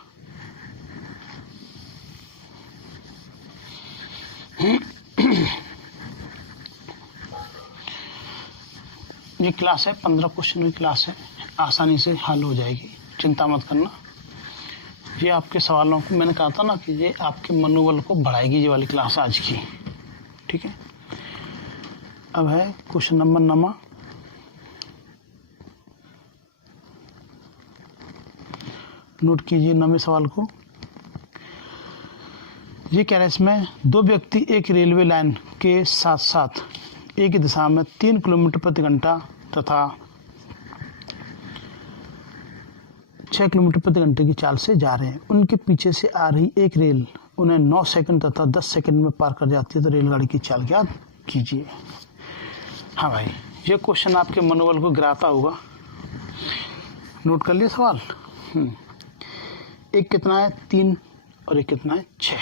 ये क्लास है 15 क्वेश्चन की क्लास है, आसानी से हल हो जाएगी, चिंता मत करना। ये आपके सवालों को, मैंने कहा था ना कि ये आपके मनोबल को बढ़ाएगी ये वाली क्लास आज की। ठीक है, अब है क्वेश्चन नंबर 9। नोट कीजिए 9वें सवाल को। ये कह रहा है इसमें दो व्यक्ति एक रेलवे लाइन के साथ साथ एक ही दिशा में 3 किलोमीटर प्रति घंटा तथा 6 किलोमीटर प्रति घंटे की चाल से जा रहे हैं। उनके पीछे से आ रही एक रेल उन्हें 9 सेकंड तथा 10 सेकंड में पार कर जाती है, तो रेलगाड़ी की चाल ज्ञात कीजिए। हाँ भाई, ये क्वेश्चन आपके मनोबल को गिराता होगा। नोट कर लिए सवाल। एक कितना है 3 और एक कितना है 6।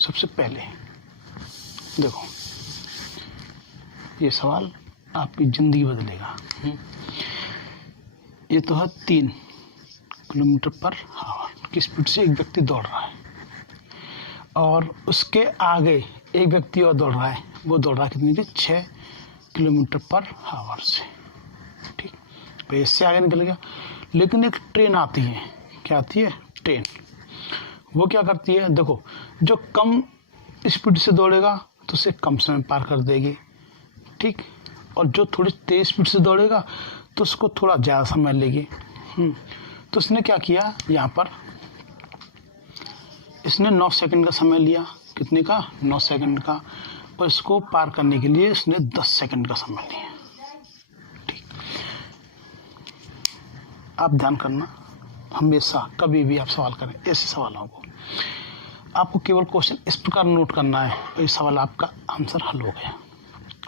सबसे पहले देखो, ये सवाल आपकी ज़िंदगी बदलेगा। ये तो है 3 किलोमीटर पर आवर की स्पीड से एक व्यक्ति दौड़ रहा है, और उसके आगे एक व्यक्ति और दौड़ रहा है, वो दौड़ रहा है कितनी की 6 किलोमीटर पर आवर से। ठीक, तो इससे आगे निकल गया। लेकिन एक ट्रेन आती है, क्या आती है ट्रेन, वो क्या करती है, देखो जो कम स्पीड से दौड़ेगा तो उसे कम समय पार कर देगी। ठीक, और जो थोड़ी तेज स्पीड से दौड़ेगा तो उसको थोड़ा ज़्यादा समय लेगी। तो उसने क्या किया, यहाँ पर इसने 9 सेकंड का समय लिया। कितने का 9 सेकंड का, और इसको पार करने के लिए इसने 10 सेकंड का समय लिया। ठीक, आप ध्यान करना, हमेशा कभी भी आप सवाल करें ऐसे सवालों को, आपको केवल क्वेश्चन इस प्रकार नोट करना है, तो इस सवाल आपका आंसर हल हो गया,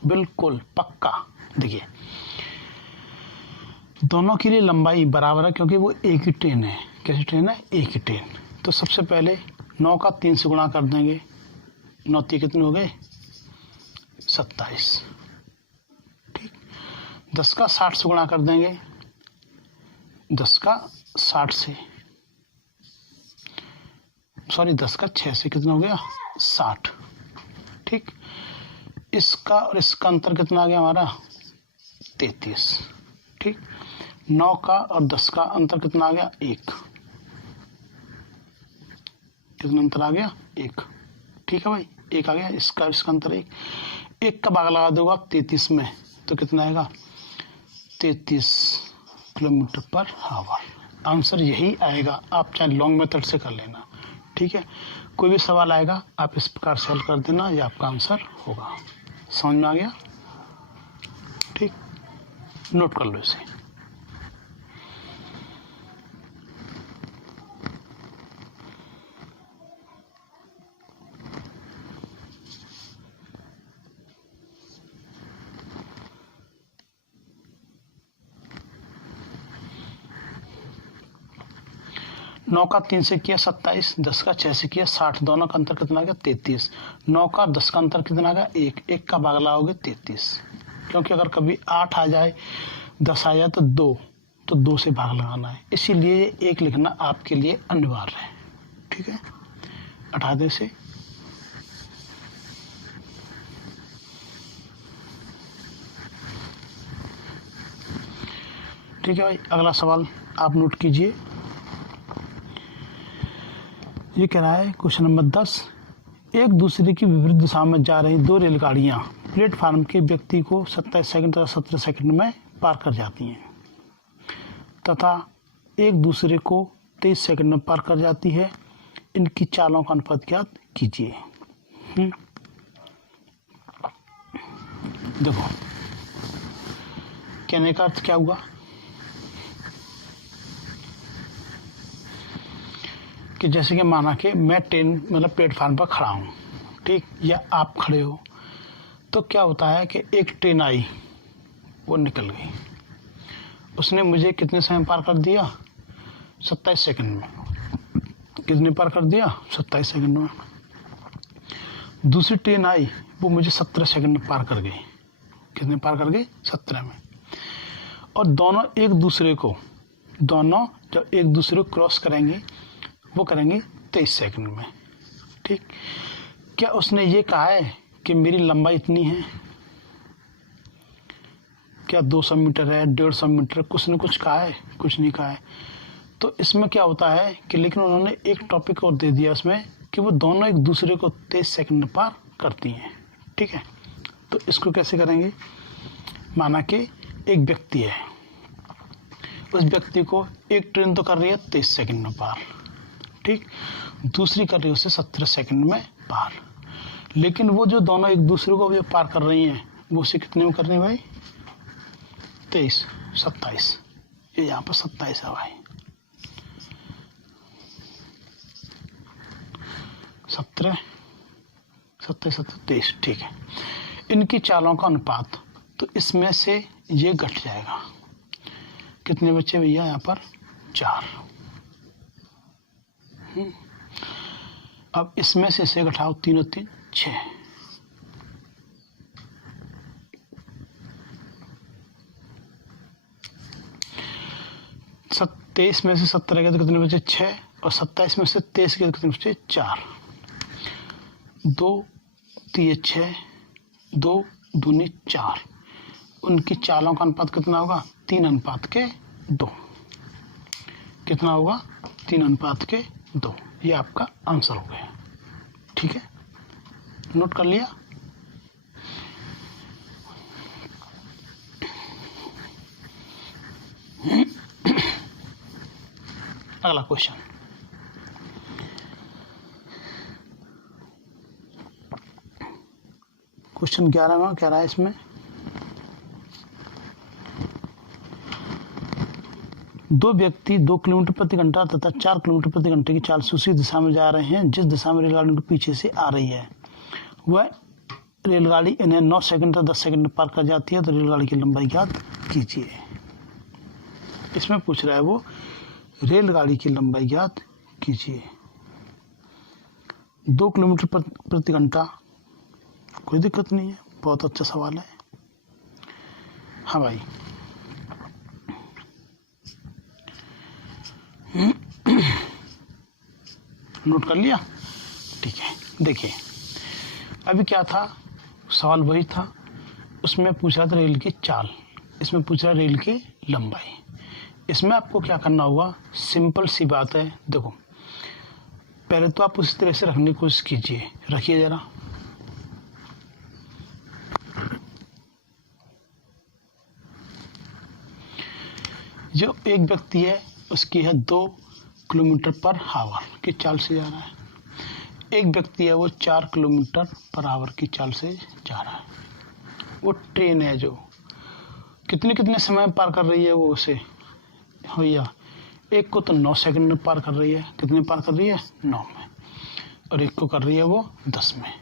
बिल्कुल पक्का। देखिए, दोनों के लिए लंबाई बराबर है, क्योंकि वो एक ही ट्रेन है। कैसी ट्रेन है, एक ही ट्रेन। तो सबसे पहले 9 का 3 से गुणा कर देंगे, 9 3 कितने हो गए 27। ठीक, 10 का 60 से गुणा कर देंगे, 10 का 60 से, सॉरी 10 का 6 से कितना हो गया 60। ठीक, इसका और इसका अंतर कितना आ गया हमारा 33। ठीक, 9 का और 10 का अंतर कितना आ गया 1। कितना अंतर आ गया 1। ठीक है भाई, 1 आ गया, इसका अंतर 1 का भाग लगा दोगे आप 33 में, तो कितना आएगा 33 किलोमीटर पर आवर। आंसर यही आएगा, आप चाहे लॉन्ग मेथड से कर लेना। ठीक है, कोई भी सवाल आएगा आप इस प्रकार से हल कर देना, ये आपका आंसर होगा। समझ में आ गया? ठीक, नोट कर लो इसे। नौ का 3 से किया 27, 10 का 6 से किया 60, दोनों का अंतर कितना आ गया 33। 9 का 10 का अंतर कितना आ गया 1, 1 का भाग लगाओगे 33, क्योंकि अगर कभी 8 आ जाए 10 आ जाए तो 2 से भाग लगाना है, इसीलिए 1 लिखना आपके लिए अनिवार्य है। ठीक है, 18 से ठीक है भाई, अगला सवाल आप नोट कीजिए। ये कह रहा है क्वेश्चन नंबर 10, एक दूसरे की विपरीत दिशा में जा रही दो रेलगाड़ियां प्लेटफार्म के व्यक्ति को 27 सेकंड तथा 17 सेकंड में पार कर जाती हैं तथा एक दूसरे को 23 सेकंड में पार कर जाती है। इनकी चालों का अनुपात ज्ञात कीजिए। देखो, कहने का अर्थ क्या हुआ कि जैसे कि माना कि मैं ट्रेन मतलब प्लेटफार्म पर खड़ा हूँ, ठीक, या आप खड़े हो, तो क्या होता है कि एक ट्रेन आई, वो निकल गई, उसने मुझे कितने समय पार कर दिया? 27 सेकंड में। कितने पार कर दिया? 27 सेकंड में। दूसरी ट्रेन आई, वो मुझे 17 सेकंड में पार कर गई। कितने पार कर गई? 17 में। और दोनों जब एक दूसरे को क्रॉस करेंगे, वो करेंगे 23 सेकंड में, ठीक। क्या उसने ये कहा है कि मेरी लंबाई इतनी है? क्या 200 मीटर है, 150 मीटर? कुछ न कुछ कहा है? कुछ नहीं कहा है। तो इसमें क्या होता है कि लेकिन उन्होंने एक टॉपिक और दे दिया इसमें कि वो दोनों एक दूसरे को 23 सेकंड में पार करती हैं, ठीक है। तो इसको कैसे करेंगे? माना कि एक व्यक्ति है, उस व्यक्ति को एक ट्रेन तो कर रही है 23 सेकंड में पार, ठीक, दूसरी कर रही है उसे 17 सेकंड में पार, लेकिन वो जो दोनों एक दूसरे को जो पार कर रही हैं, वो उसे कितने में कर रही है भाई? 23, 27। ये यहाँ पर 27 है भाई। 17, 27, 23, ठीक है। इनकी चालों का अनुपात, तो इसमें से ये घट जाएगा। कितने बच्चे भैया यहाँ पर? 4। अब इसमें से इसे घटाओ, 3 और 3 6। तेईस में से 17 गए तो कितने बचे? 6। और 27 में से 23 गए तो कितने बचे? 4। 2 3 6, 2 दूनी 4। उनकी चालों का अनुपात कितना होगा? 3:2। कितना होगा? 3:2। ये आपका आंसर हो गया, ठीक है। नोट कर लिया? अगला क्वेश्चन, क्वेश्चन 11 में कह रहा है इसमें, दो व्यक्ति 2 किलोमीटर प्रति घंटा तथा 4 किलोमीटर प्रति घंटे की चाल से उसी दिशा में जा रहे हैं जिस दिशा में रेलगाड़ी उनके पीछे से आ रही है। वह रेलगाड़ी इन्हें 9 सेकंड तथा 10 सेकंड में पार कर जाती है, तो रेलगाड़ी की लंबाई ज्ञात कीजिए। इसमें पूछ रहा है वो रेलगाड़ी की लंबाई ज्ञात कीजिए। 2 किलोमीटर प्रति घंटा, कोई दिक्कत नहीं है, बहुत अच्छा सवाल है। हाँ भाई, नोट कर लिया? ठीक है। देखिए, अभी क्या था, सवाल वही था, उसमें पूछ रहा था रेल की चाल, इसमें पूछ रहा रेल की लंबाई। इसमें आपको क्या करना होगा? सिंपल सी बात है। देखो, पहले तो आप उसी तरह से रखने की कोशिश कीजिए, रखिए जरा। जो एक व्यक्ति है उसकी है 2 किलोमीटर पर आवर की चाल से जा रहा है, एक व्यक्ति है वो 4 किलोमीटर पर आवर की चाल से जा रहा है। वो ट्रेन है जो कितने समय में पार कर रही है, वो उसे भैया एक को तो 9 सेकंड में पार कर रही है। कितने पार कर रही है? 9 में। और एक को कर रही है वो 10 में,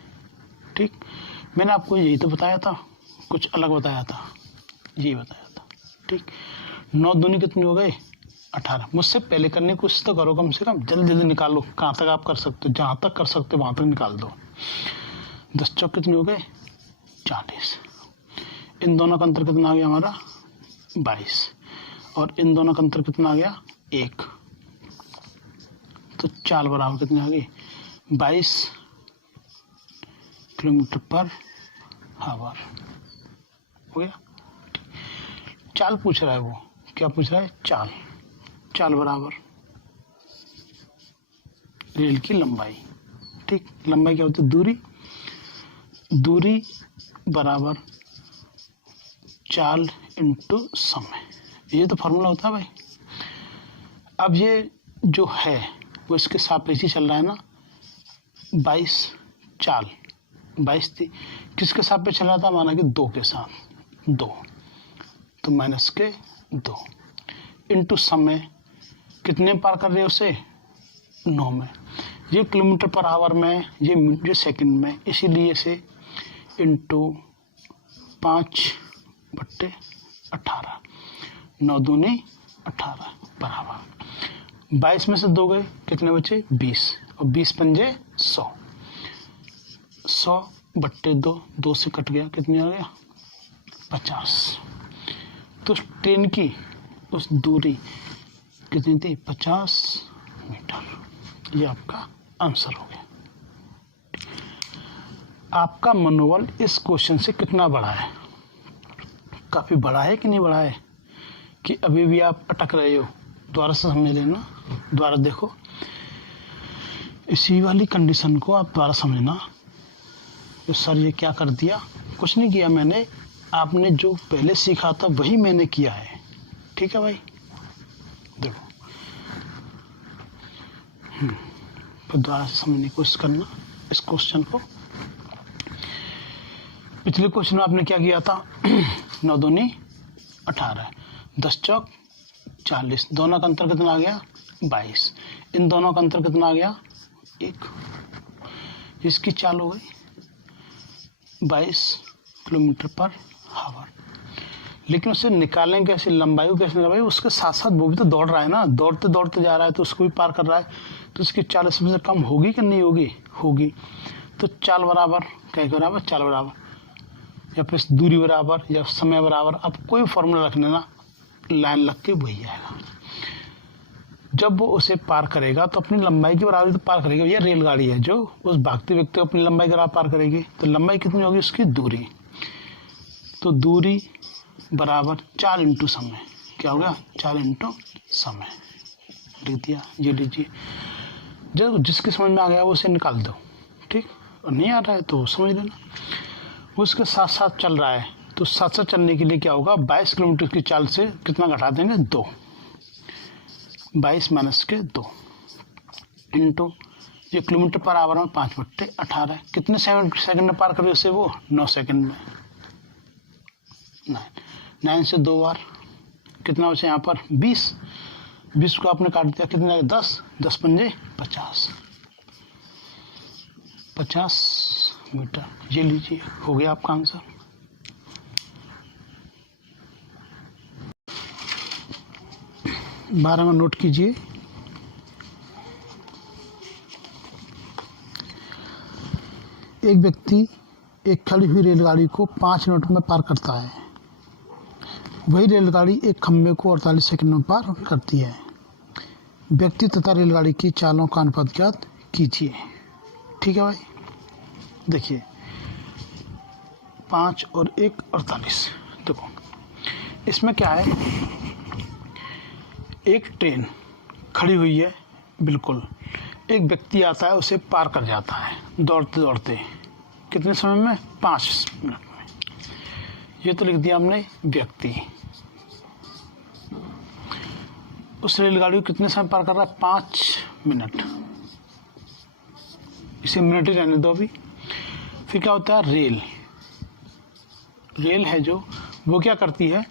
ठीक। मैंने आपको यही तो बताया था, कुछ अलग बताया था, यही बताया था, ठीक। 9 दूनी कितनी हो गई? 18। मुझसे पहले करने की कोशिश तो करो, कम से कम जल्दी जल्दी निकालो। कहाँ तक आप कर सकते हो? जहाँ तक कर सकते हो वहाँ तक निकाल दो। 10 चौक कितने हो गए? 40। इन दोनों का अंतर कितना आ गया हमारा? 22। और इन दोनों का अंतर कितना आ गया? 1। तो चाल बराबर कितनी आ गई? 22 किलोमीटर पर आवर हो गया। चाल पूछ रहा है वो क्या पूछ रहा है? चाल। चाल बराबर रेल की लंबाई। ठीक, लंबाई क्या होती है? दूरी। दूरी बराबर चाल इंटू समय, ये तो फॉर्मूला होता है भाई। अब ये जो है वो इसके सापेक्ष ही चल रहा है ना। 22 चाल 22 थी, किसके सापेक्ष चल रहा था? माना कि 2 के साथ, 2 तो माइनस के 2 इंटू समय, कितने पार कर रहे हो उसे? 9 में। ये किलोमीटर पर आवर में, ये सेकंड में, इसीलिए से इंटू 5/18, 9 दूनी 18 बराबर 22 में से 2 गए, कितने बचे? 20, और 20 पंजे 100, 100/2, 2 से कट गया, कितने आ गया? 50। तो ट्रेन की उस दूरी कितनी थी? 50 मीटर। ये आपका आंसर हो गया। आपका मनोबल इस क्वेश्चन से कितना बड़ा है? काफ़ी बड़ा है कि नहीं बड़ा है? कि अभी भी आप अटक रहे हो? दोबारा से समझ लेना, दोबारा देखो, इसी वाली कंडीशन को आप दोबारा समझना। तो सर ये क्या कर दिया? कुछ नहीं किया मैंने, आपने जो पहले सीखा था वही मैंने किया है। ठीक है भाई, देखो फिर दोबारा से समझने की कोशिश करना इस क्वेश्चन को। पिछले क्वेश्चन में आपने क्या किया था? 9 दूनी 18, 10 चौक 40, दोनों का अंतर कितना आ गया? 22। इन दोनों का अंतर कितना आ गया? 1। इसकी चाल हो गई 22 किलोमीटर पर आवर। लेकिन उसे निकालें कैसे? लंबाई को कैसे निकालें? उसके साथ साथ वो भी तो दौड़ रहा है ना, दौड़ते दौड़ते जा रहा है, तो उसको भी पार कर रहा है, तो उसकी चाल इसमें से कम होगी कि नहीं होगी? होगी। तो चाल बराबर क्या बराबर? चाल बराबर या फिर दूरी बराबर या समय बराबर, अब कोई फॉर्मूला रख लेना, लाइन लग के वही आएगा। जब वो उसे पार करेगा तो अपनी लंबाई के बराबर तो पार करेगा। यह रेलगाड़ी है जो उस भागते व्यक्ति को अपनी लंबाई के बराबर पार करेगी, तो लंबाई कितनी होगी? उसकी दूरी। तो दूरी बराबर चाल इंटू समय। क्या हो गया? चाल इंटू समय लिख दिया। ये लीजिए, जो जिसके समझ में आ गया वो उसे निकाल दो। ठीक, और नहीं आ रहा है तो समझ लेना। उसके साथ साथ चल रहा है, तो साथ साथ चलने के लिए क्या होगा? 22 किलोमीटर की चाल से कितना घटा देंगे? 2। 22 माइनस के 2 इंटू ये किलोमीटर पर आवर में 5/18, कितने सेकंड में पार करे उसे? वो 9 सेकंड में। 9 से 2 बार, कितना बचे यहाँ पर? 20। 20 को आपने काट दिया, कितने? 10, 10 पंजे 50, 50 मीटर। ये लीजिए, हो गया आपका आंसर। बारह में नोट कीजिए। एक व्यक्ति एक खड़ी हुई रेलगाड़ी को 5 मिनट में पार करता है। वही रेलगाड़ी एक खंभे को 48 सेकंड में पार करती है। व्यक्ति तथा रेलगाड़ी की चालों का अनुपात ज्ञात कीजिए। ठीक है भाई, देखिए 5 और 1 48। देखो इसमें क्या है, एक ट्रेन खड़ी हुई है, बिल्कुल एक व्यक्ति आता है, उसे पार कर जाता है दौड़ते दौड़ते। कितने समय में? 5 मिनट में। ये तो लिख दिया हमने व्यक्ति। उस रेलगाड़ी को कितने समय पार कर रहा है? 5 मिनट। इसे मिनट ही रहने दो अभी। फिर क्या होता है? रेल। रेल है जो, वो क्या करती है?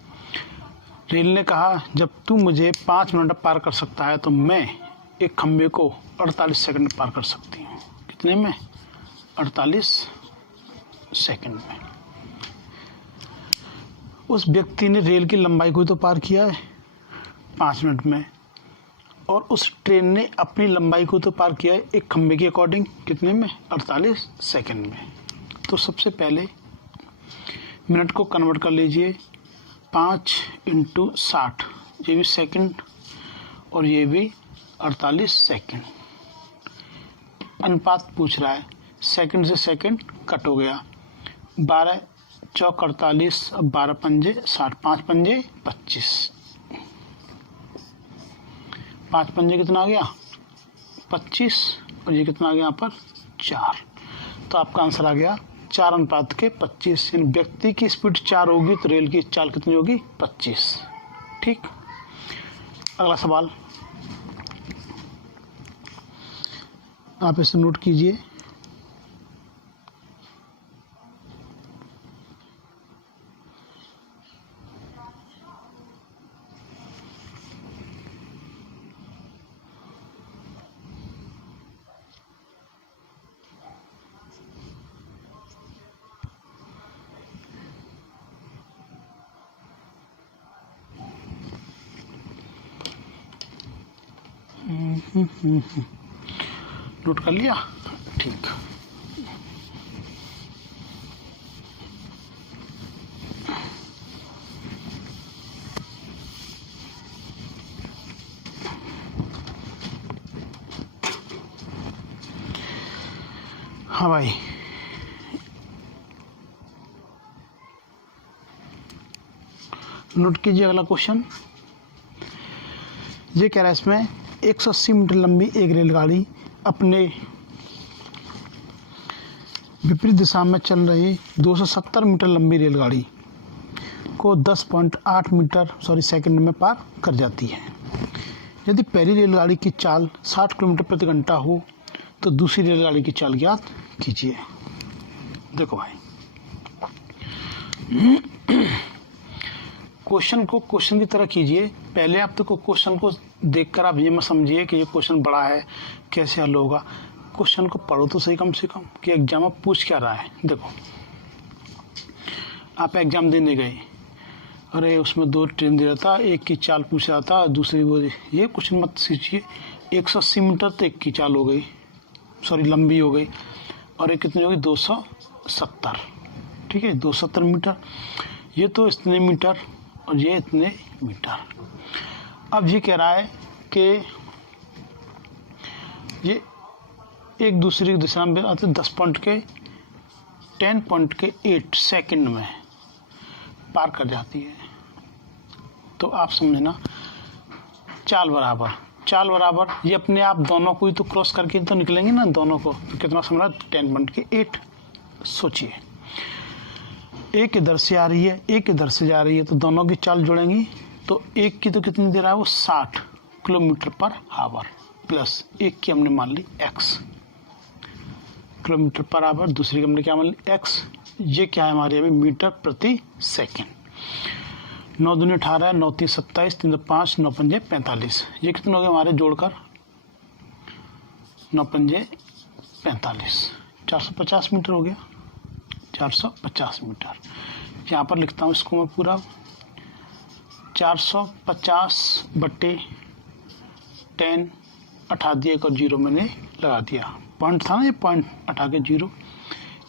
रेल ने कहा जब तू मुझे 5 मिनट पार कर सकता है तो मैं एक खंभे को 48 सेकंड में पार कर सकती हूँ। कितने में? 48 सेकंड में। उस व्यक्ति ने रेल की लंबाई को तो पार किया है 5 मिनट में, और उस ट्रेन ने अपनी लंबाई को तो पार किया है एक खंभे के अकॉर्डिंग। कितने में? 48 सेकंड में। तो सबसे पहले मिनट को कन्वर्ट कर लीजिए, 5 × 60, ये भी सेकंड और ये भी 48 सेकंड। अनुपात पूछ रहा है, सेकंड से सेकंड कट हो गया। 12 चौक 48, अब 12 पंजे 60, 5 पंजे 25। 5 पंजे कितना आ गया 25 और ये कितना आ गया यहाँ पर 4। तो आपका आंसर आ गया 4:25। यानी व्यक्ति की स्पीड 4 होगी तो रेल की चाल कितनी होगी 25। ठीक, अगला सवाल आप इसे नोट कीजिए। नोट कर लिया? ठीक, हाँ भाई, नोट कीजिए अगला क्वेश्चन। ये कह रहा है इसमें 180 मीटर लंबी एक रेलगाड़ी अपने विपरीत दिशा में चल रही 270 मीटर लंबी रेलगाड़ी को 10.8 सेकंड में पार कर जाती है। यदि पहली रेलगाड़ी की चाल 60 किलोमीटर प्रति घंटा हो तो दूसरी रेलगाड़ी की चाल ज्ञात कीजिए। देखो भाई, क्वेश्चन को क्वेश्चन की तरह कीजिए। पहले आप तो क्वेश्चन को देखकर आप ये मत समझिए कि ये क्वेश्चन बड़ा है कैसे हल होगा। क्वेश्चन को पढ़ो तो सही कम से कम कि एग्जाम में पूछ क्या रहा है। देखो, आप एग्जाम देने गए, अरे उसमें 2 ट्रेन दे रहा था, एक की चाल पूछ रहा था, दूसरी वो। ये क्वेश्चन मत सीखिए। 180 मीटर तो एक की चाल हो गई, सॉरी लंबी हो गई, और एक कितनी होगी 270। ठीक है, 270 मीटर। ये तो इतने मीटर और ये इतने मीटर। अब ये कह रहा है कि ये एक दूसरे की दिशा में 10.8 सेकंड में पार कर जाती है। तो आप समझना, चाल बराबर ये अपने आप दोनों को ही तो क्रॉस करके तो निकलेंगे ना दोनों को। तो कितना समझना 10.8। सोचिए, एक इधर से आ रही है, एक इधर से जा रही है, तो दोनों की चाल जुड़ेंगी। तो एक की तो कितनी दे रहा है वो 60 किलोमीटर पर आवर प्लस एक की हमने मान ली x किलोमीटर पर आवर, दूसरी की हमने क्या मान ली x। ये क्या है हमारी अभी मीटर प्रति सेकेंड। 9 दूनी 18, 9 3 27, 3 5, 9 पंजे 45। ये कितने हो गए हमारे जोड़कर 9 पंजे 45, 450 मीटर हो गया। 450 मीटर। यहाँ पर लिखता हूँ इसको मैं पूरा 450/10 हटा दिया, एक और 0 मैंने लगा दिया। पॉइंट था ना, ये पॉइंट हटा के 0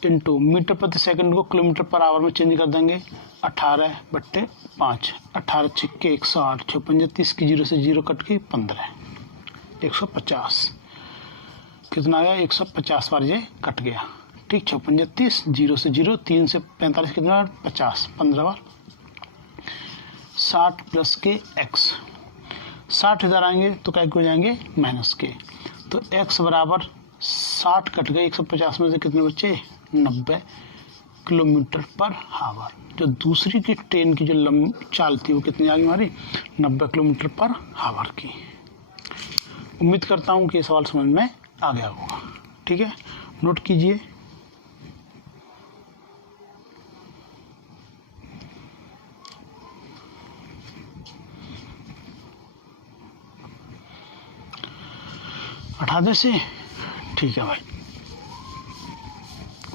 इंटू मीटर प्रति सेकंड को किलोमीटर पर आवर में चेंज कर देंगे। 18/5, 18 छिक्के 108, 6 पंजे 30 की 0 से 0 कट के 15, 150। कितना गया 150 बार ये कट गया। ठीक, 6 पंजे 30, 0 से 0, 3 से 45 कितना 50, 15 बार 60 प्लस के x। 60 इधर आएंगे तो क्या हो जाएंगे माइनस के। तो x बराबर 60 कट गए 150 में से कितने बचे 90 किलोमीटर पर आवर। जो दूसरी की ट्रेन की जो चाल थी वो कितनी आ गई हमारी 90 किलोमीटर पर आवर की। उम्मीद करता हूँ कि ये सवाल समझ में आ गया होगा। ठीक है, नोट कीजिए। हटा दे से। ठीक है भाई,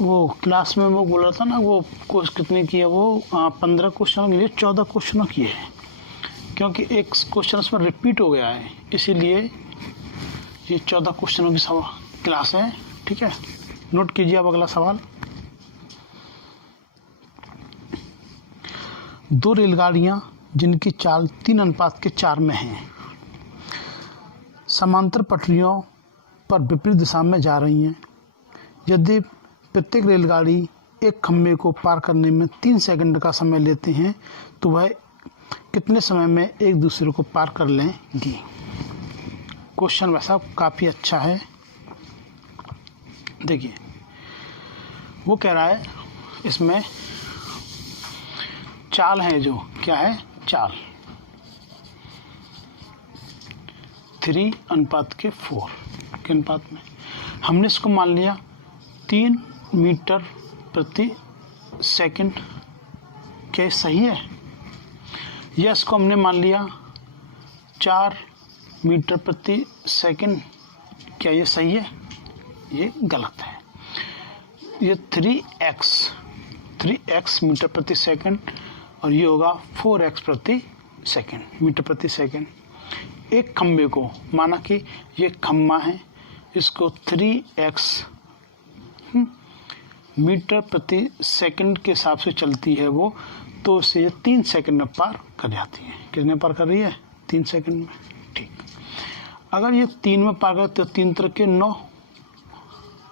वो क्लास में वो बोल रहा था ना, वो कोर्स कितने किए, वो 15 क्वेश्चनों के लिए 14 क्वेश्चनों किए हैं, क्योंकि एक क्वेश्चन उसमें रिपीट हो गया है, इसीलिए ये 14 क्वेश्चनों की क्लास है। ठीक है, नोट कीजिए अब अगला सवाल। 2 रेलगाड़ियां जिनकी चाल 3:4 में हैं, समांतर पटरियों पर विपरीत दिशा में जा रही हैं। यदि प्रत्येक रेलगाड़ी एक खंभे को पार करने में 3 सेकंड का समय लेते हैं तो वह कितने समय में एक दूसरे को पार कर लेंगी। क्वेश्चन वैसा काफ़ी अच्छा है। देखिए वो कह रहा है इसमें चाल है, जो क्या है चाल 3:4 के अनुपात में। हमने इसको मान लिया 3 मीटर प्रति सेकंड। क्या सही है? या इसको हमने मान लिया 4 मीटर प्रति सेकंड। क्या ये सही है? ये गलत है। ये 3x मीटर प्रति सेकंड और ये होगा 4x प्रति सेकंड मीटर प्रति सेकंड। एक खंबे को माना कि ये खम्मा है, इसको 3x मीटर प्रति सेकंड के हिसाब से चलती है वो, तो इसे 3 सेकंड में पार कर जाती है। कितने पार कर रही है? 3 सेकंड में। ठीक, अगर ये 3 में पार कर तो 3 तरह के 9,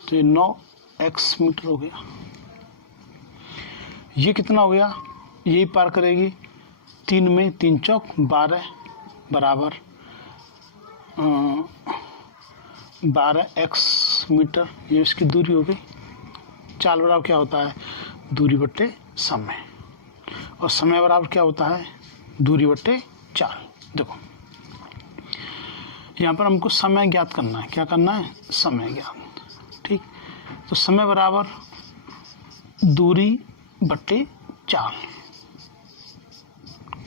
तो ये 9x मीटर हो गया। ये कितना हो गया? यही पार करेगी 3 में 3 चौक 12 बराबर 12x मीटर। ये इसकी दूरी हो गई। चाल बराबर क्या होता है? दूरी बट्टे समय, और समय बराबर क्या होता है? दूरी बट्टे चाल। देखो यहाँ पर हमको समय ज्ञात करना है। क्या करना है? समय ज्ञात। ठीक, तो समय बराबर दूरी बट्टे चाल।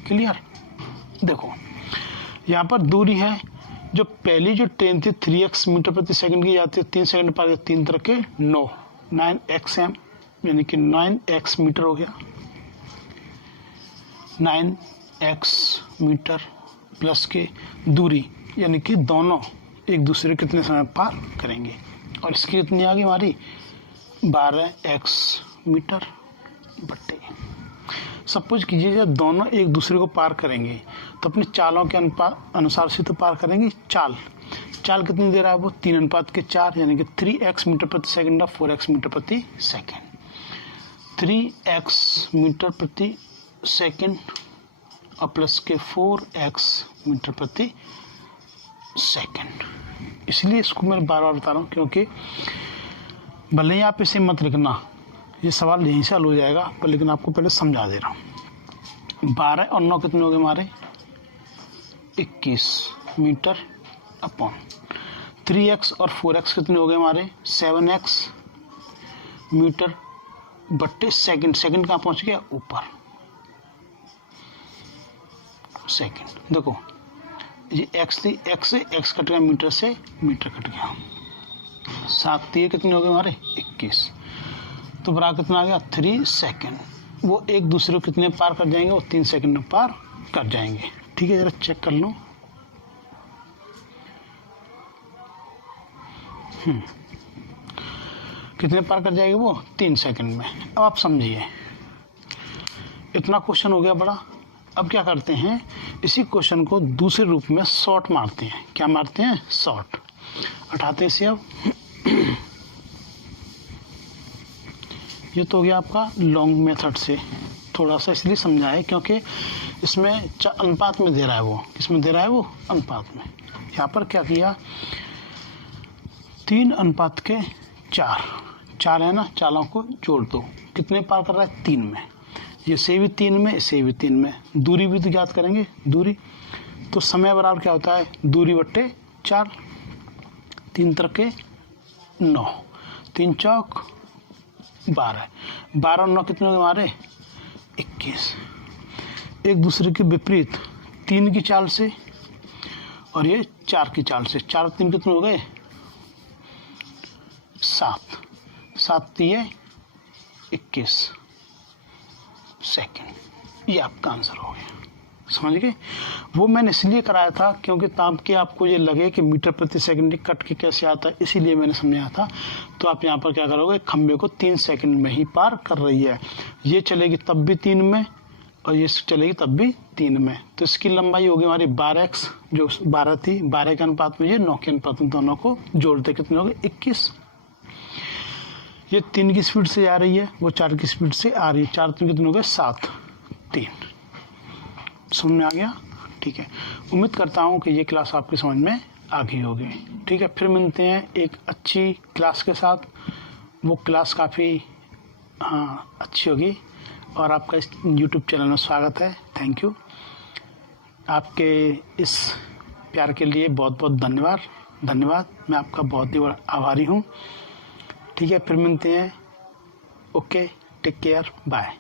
क्लियर? देखो यहाँ पर दूरी है, जो पहली जो ट्रेन थी 3x मीटर प्रति सेकंड की जाती है, 3 सेकंड पर 3 तरह के 9xm यानी कि 9x मीटर हो गया। 9x मीटर प्लस के दूरी यानी कि दोनों एक दूसरे कितने समय पार करेंगे, और इसकी कितनी आ गई हमारी? 12x मीटर बट्टे। सपोज कीजिए जब दोनों एक दूसरे को पार करेंगे तो अपनी चालों के अनुसार से तो पार करेंगे। चाल कितनी दे रहा है वो? 3:4 यानी कि 3x मीटर प्रति सेकंड और 4x मीटर प्रति सेकंड। 3x मीटर प्रति सेकंड और प्लस के 4x मीटर प्रति सेकंड। इसलिए इसको मैं बार बार बता रहा हूँ, क्योंकि भले ही आप इसे मत लिखना, ये सवाल यहीं से हल हो जाएगा, पर लेकिन आपको पहले समझा दे रहा हूँ। 12 और 9 कितने हो गए हमारे? 21 मीटर अपॉन 3x और 4x कितने हो गए हमारे? 7x मीटर बट्टे सेकंड। सेकंड कहाँ पहुँच गया? ऊपर सेकंड। देखो ये x थी, x से x कट गया, मीटर से मीटर कट गया। 7 3 कितने हो गए हमारे? 21। तो बराबर कितना आ गया? 3 सेकंड। वो एक दूसरे को कितने पार कर जाएंगे? वो 3 सेकंड में पार कर जाएंगे। ठीक है, जरा चेक कर लो। कितने पार कर जाएगी वो? 3 सेकंड में। अब आप समझिए, इतना क्वेश्चन हो गया बड़ा। अब क्या करते हैं, इसी क्वेश्चन को दूसरे रूप में शॉर्ट मारते हैं। क्या मारते हैं? शॉर्ट। हटाते इसे। अब ये तो हो गया आपका लॉन्ग मेथड से। थोड़ा सा इसलिए समझा है क्योंकि इसमें अनुपात में दे रहा है वो। किसमें दे रहा है वो? अनुपात में। यहाँ पर क्या किया? 3:4 चार है ना, चालों को जोड़ दो। कितने पार कर रहा है? 3 में। ये से भी 3 में, इसे भी 3 में। दूरी भी तो ज्ञात करेंगे, दूरी। तो समय बराबर क्या होता है? दूरी बट्टे 4। 3 तरह के 9, 3 चौक 12। 12 और 9 कितने हो गए हमारे? 21। एक दूसरे के विपरीत 3 की चाल से और ये 4 की चाल से। 4 3 कितने हो गए? 7। 7 3 21 सेकंड। ये आपका आंसर हो गया। समझ गए? वो मैंने इसलिए कराया था क्योंकि ताकि आपको ये लगे कि मीटर प्रति सेकंड कट के कैसे आता है, इसीलिए मैंने समझाया था। तो आप यहाँ पर क्या करोगे? खंबे को 3 सेकंड में ही पार कर रही है। ये चलेगी तब भी 3 में और ये चलेगी तब भी 3 में। तो इसकी लंबाई होगी हमारी 12x, जो 12 थी। 12 के अनुपात में ये 9 के अनुपात में, दोनों को जोड़ते कितने हो गए? 21। ये 3 की स्पीड से आ रही है, वो 4 की स्पीड से आ रही है। 4 3 कितने हो गए? 7 3। समझ में आ गया? ठीक है, उम्मीद करता हूँ कि ये क्लास आपकी समझ में आगे होगी। ठीक है, फिर मिलते हैं एक अच्छी क्लास के साथ। वो क्लास काफ़ी अच्छी होगी। और आपका इस यूट्यूब चैनल में स्वागत है। Thank you. आपके इस प्यार के लिए बहुत बहुत धन्यवाद। मैं आपका बहुत ही बड़ा आभारी हूँ। ठीक है, फिर मिलते हैं। Okay, take care, bye.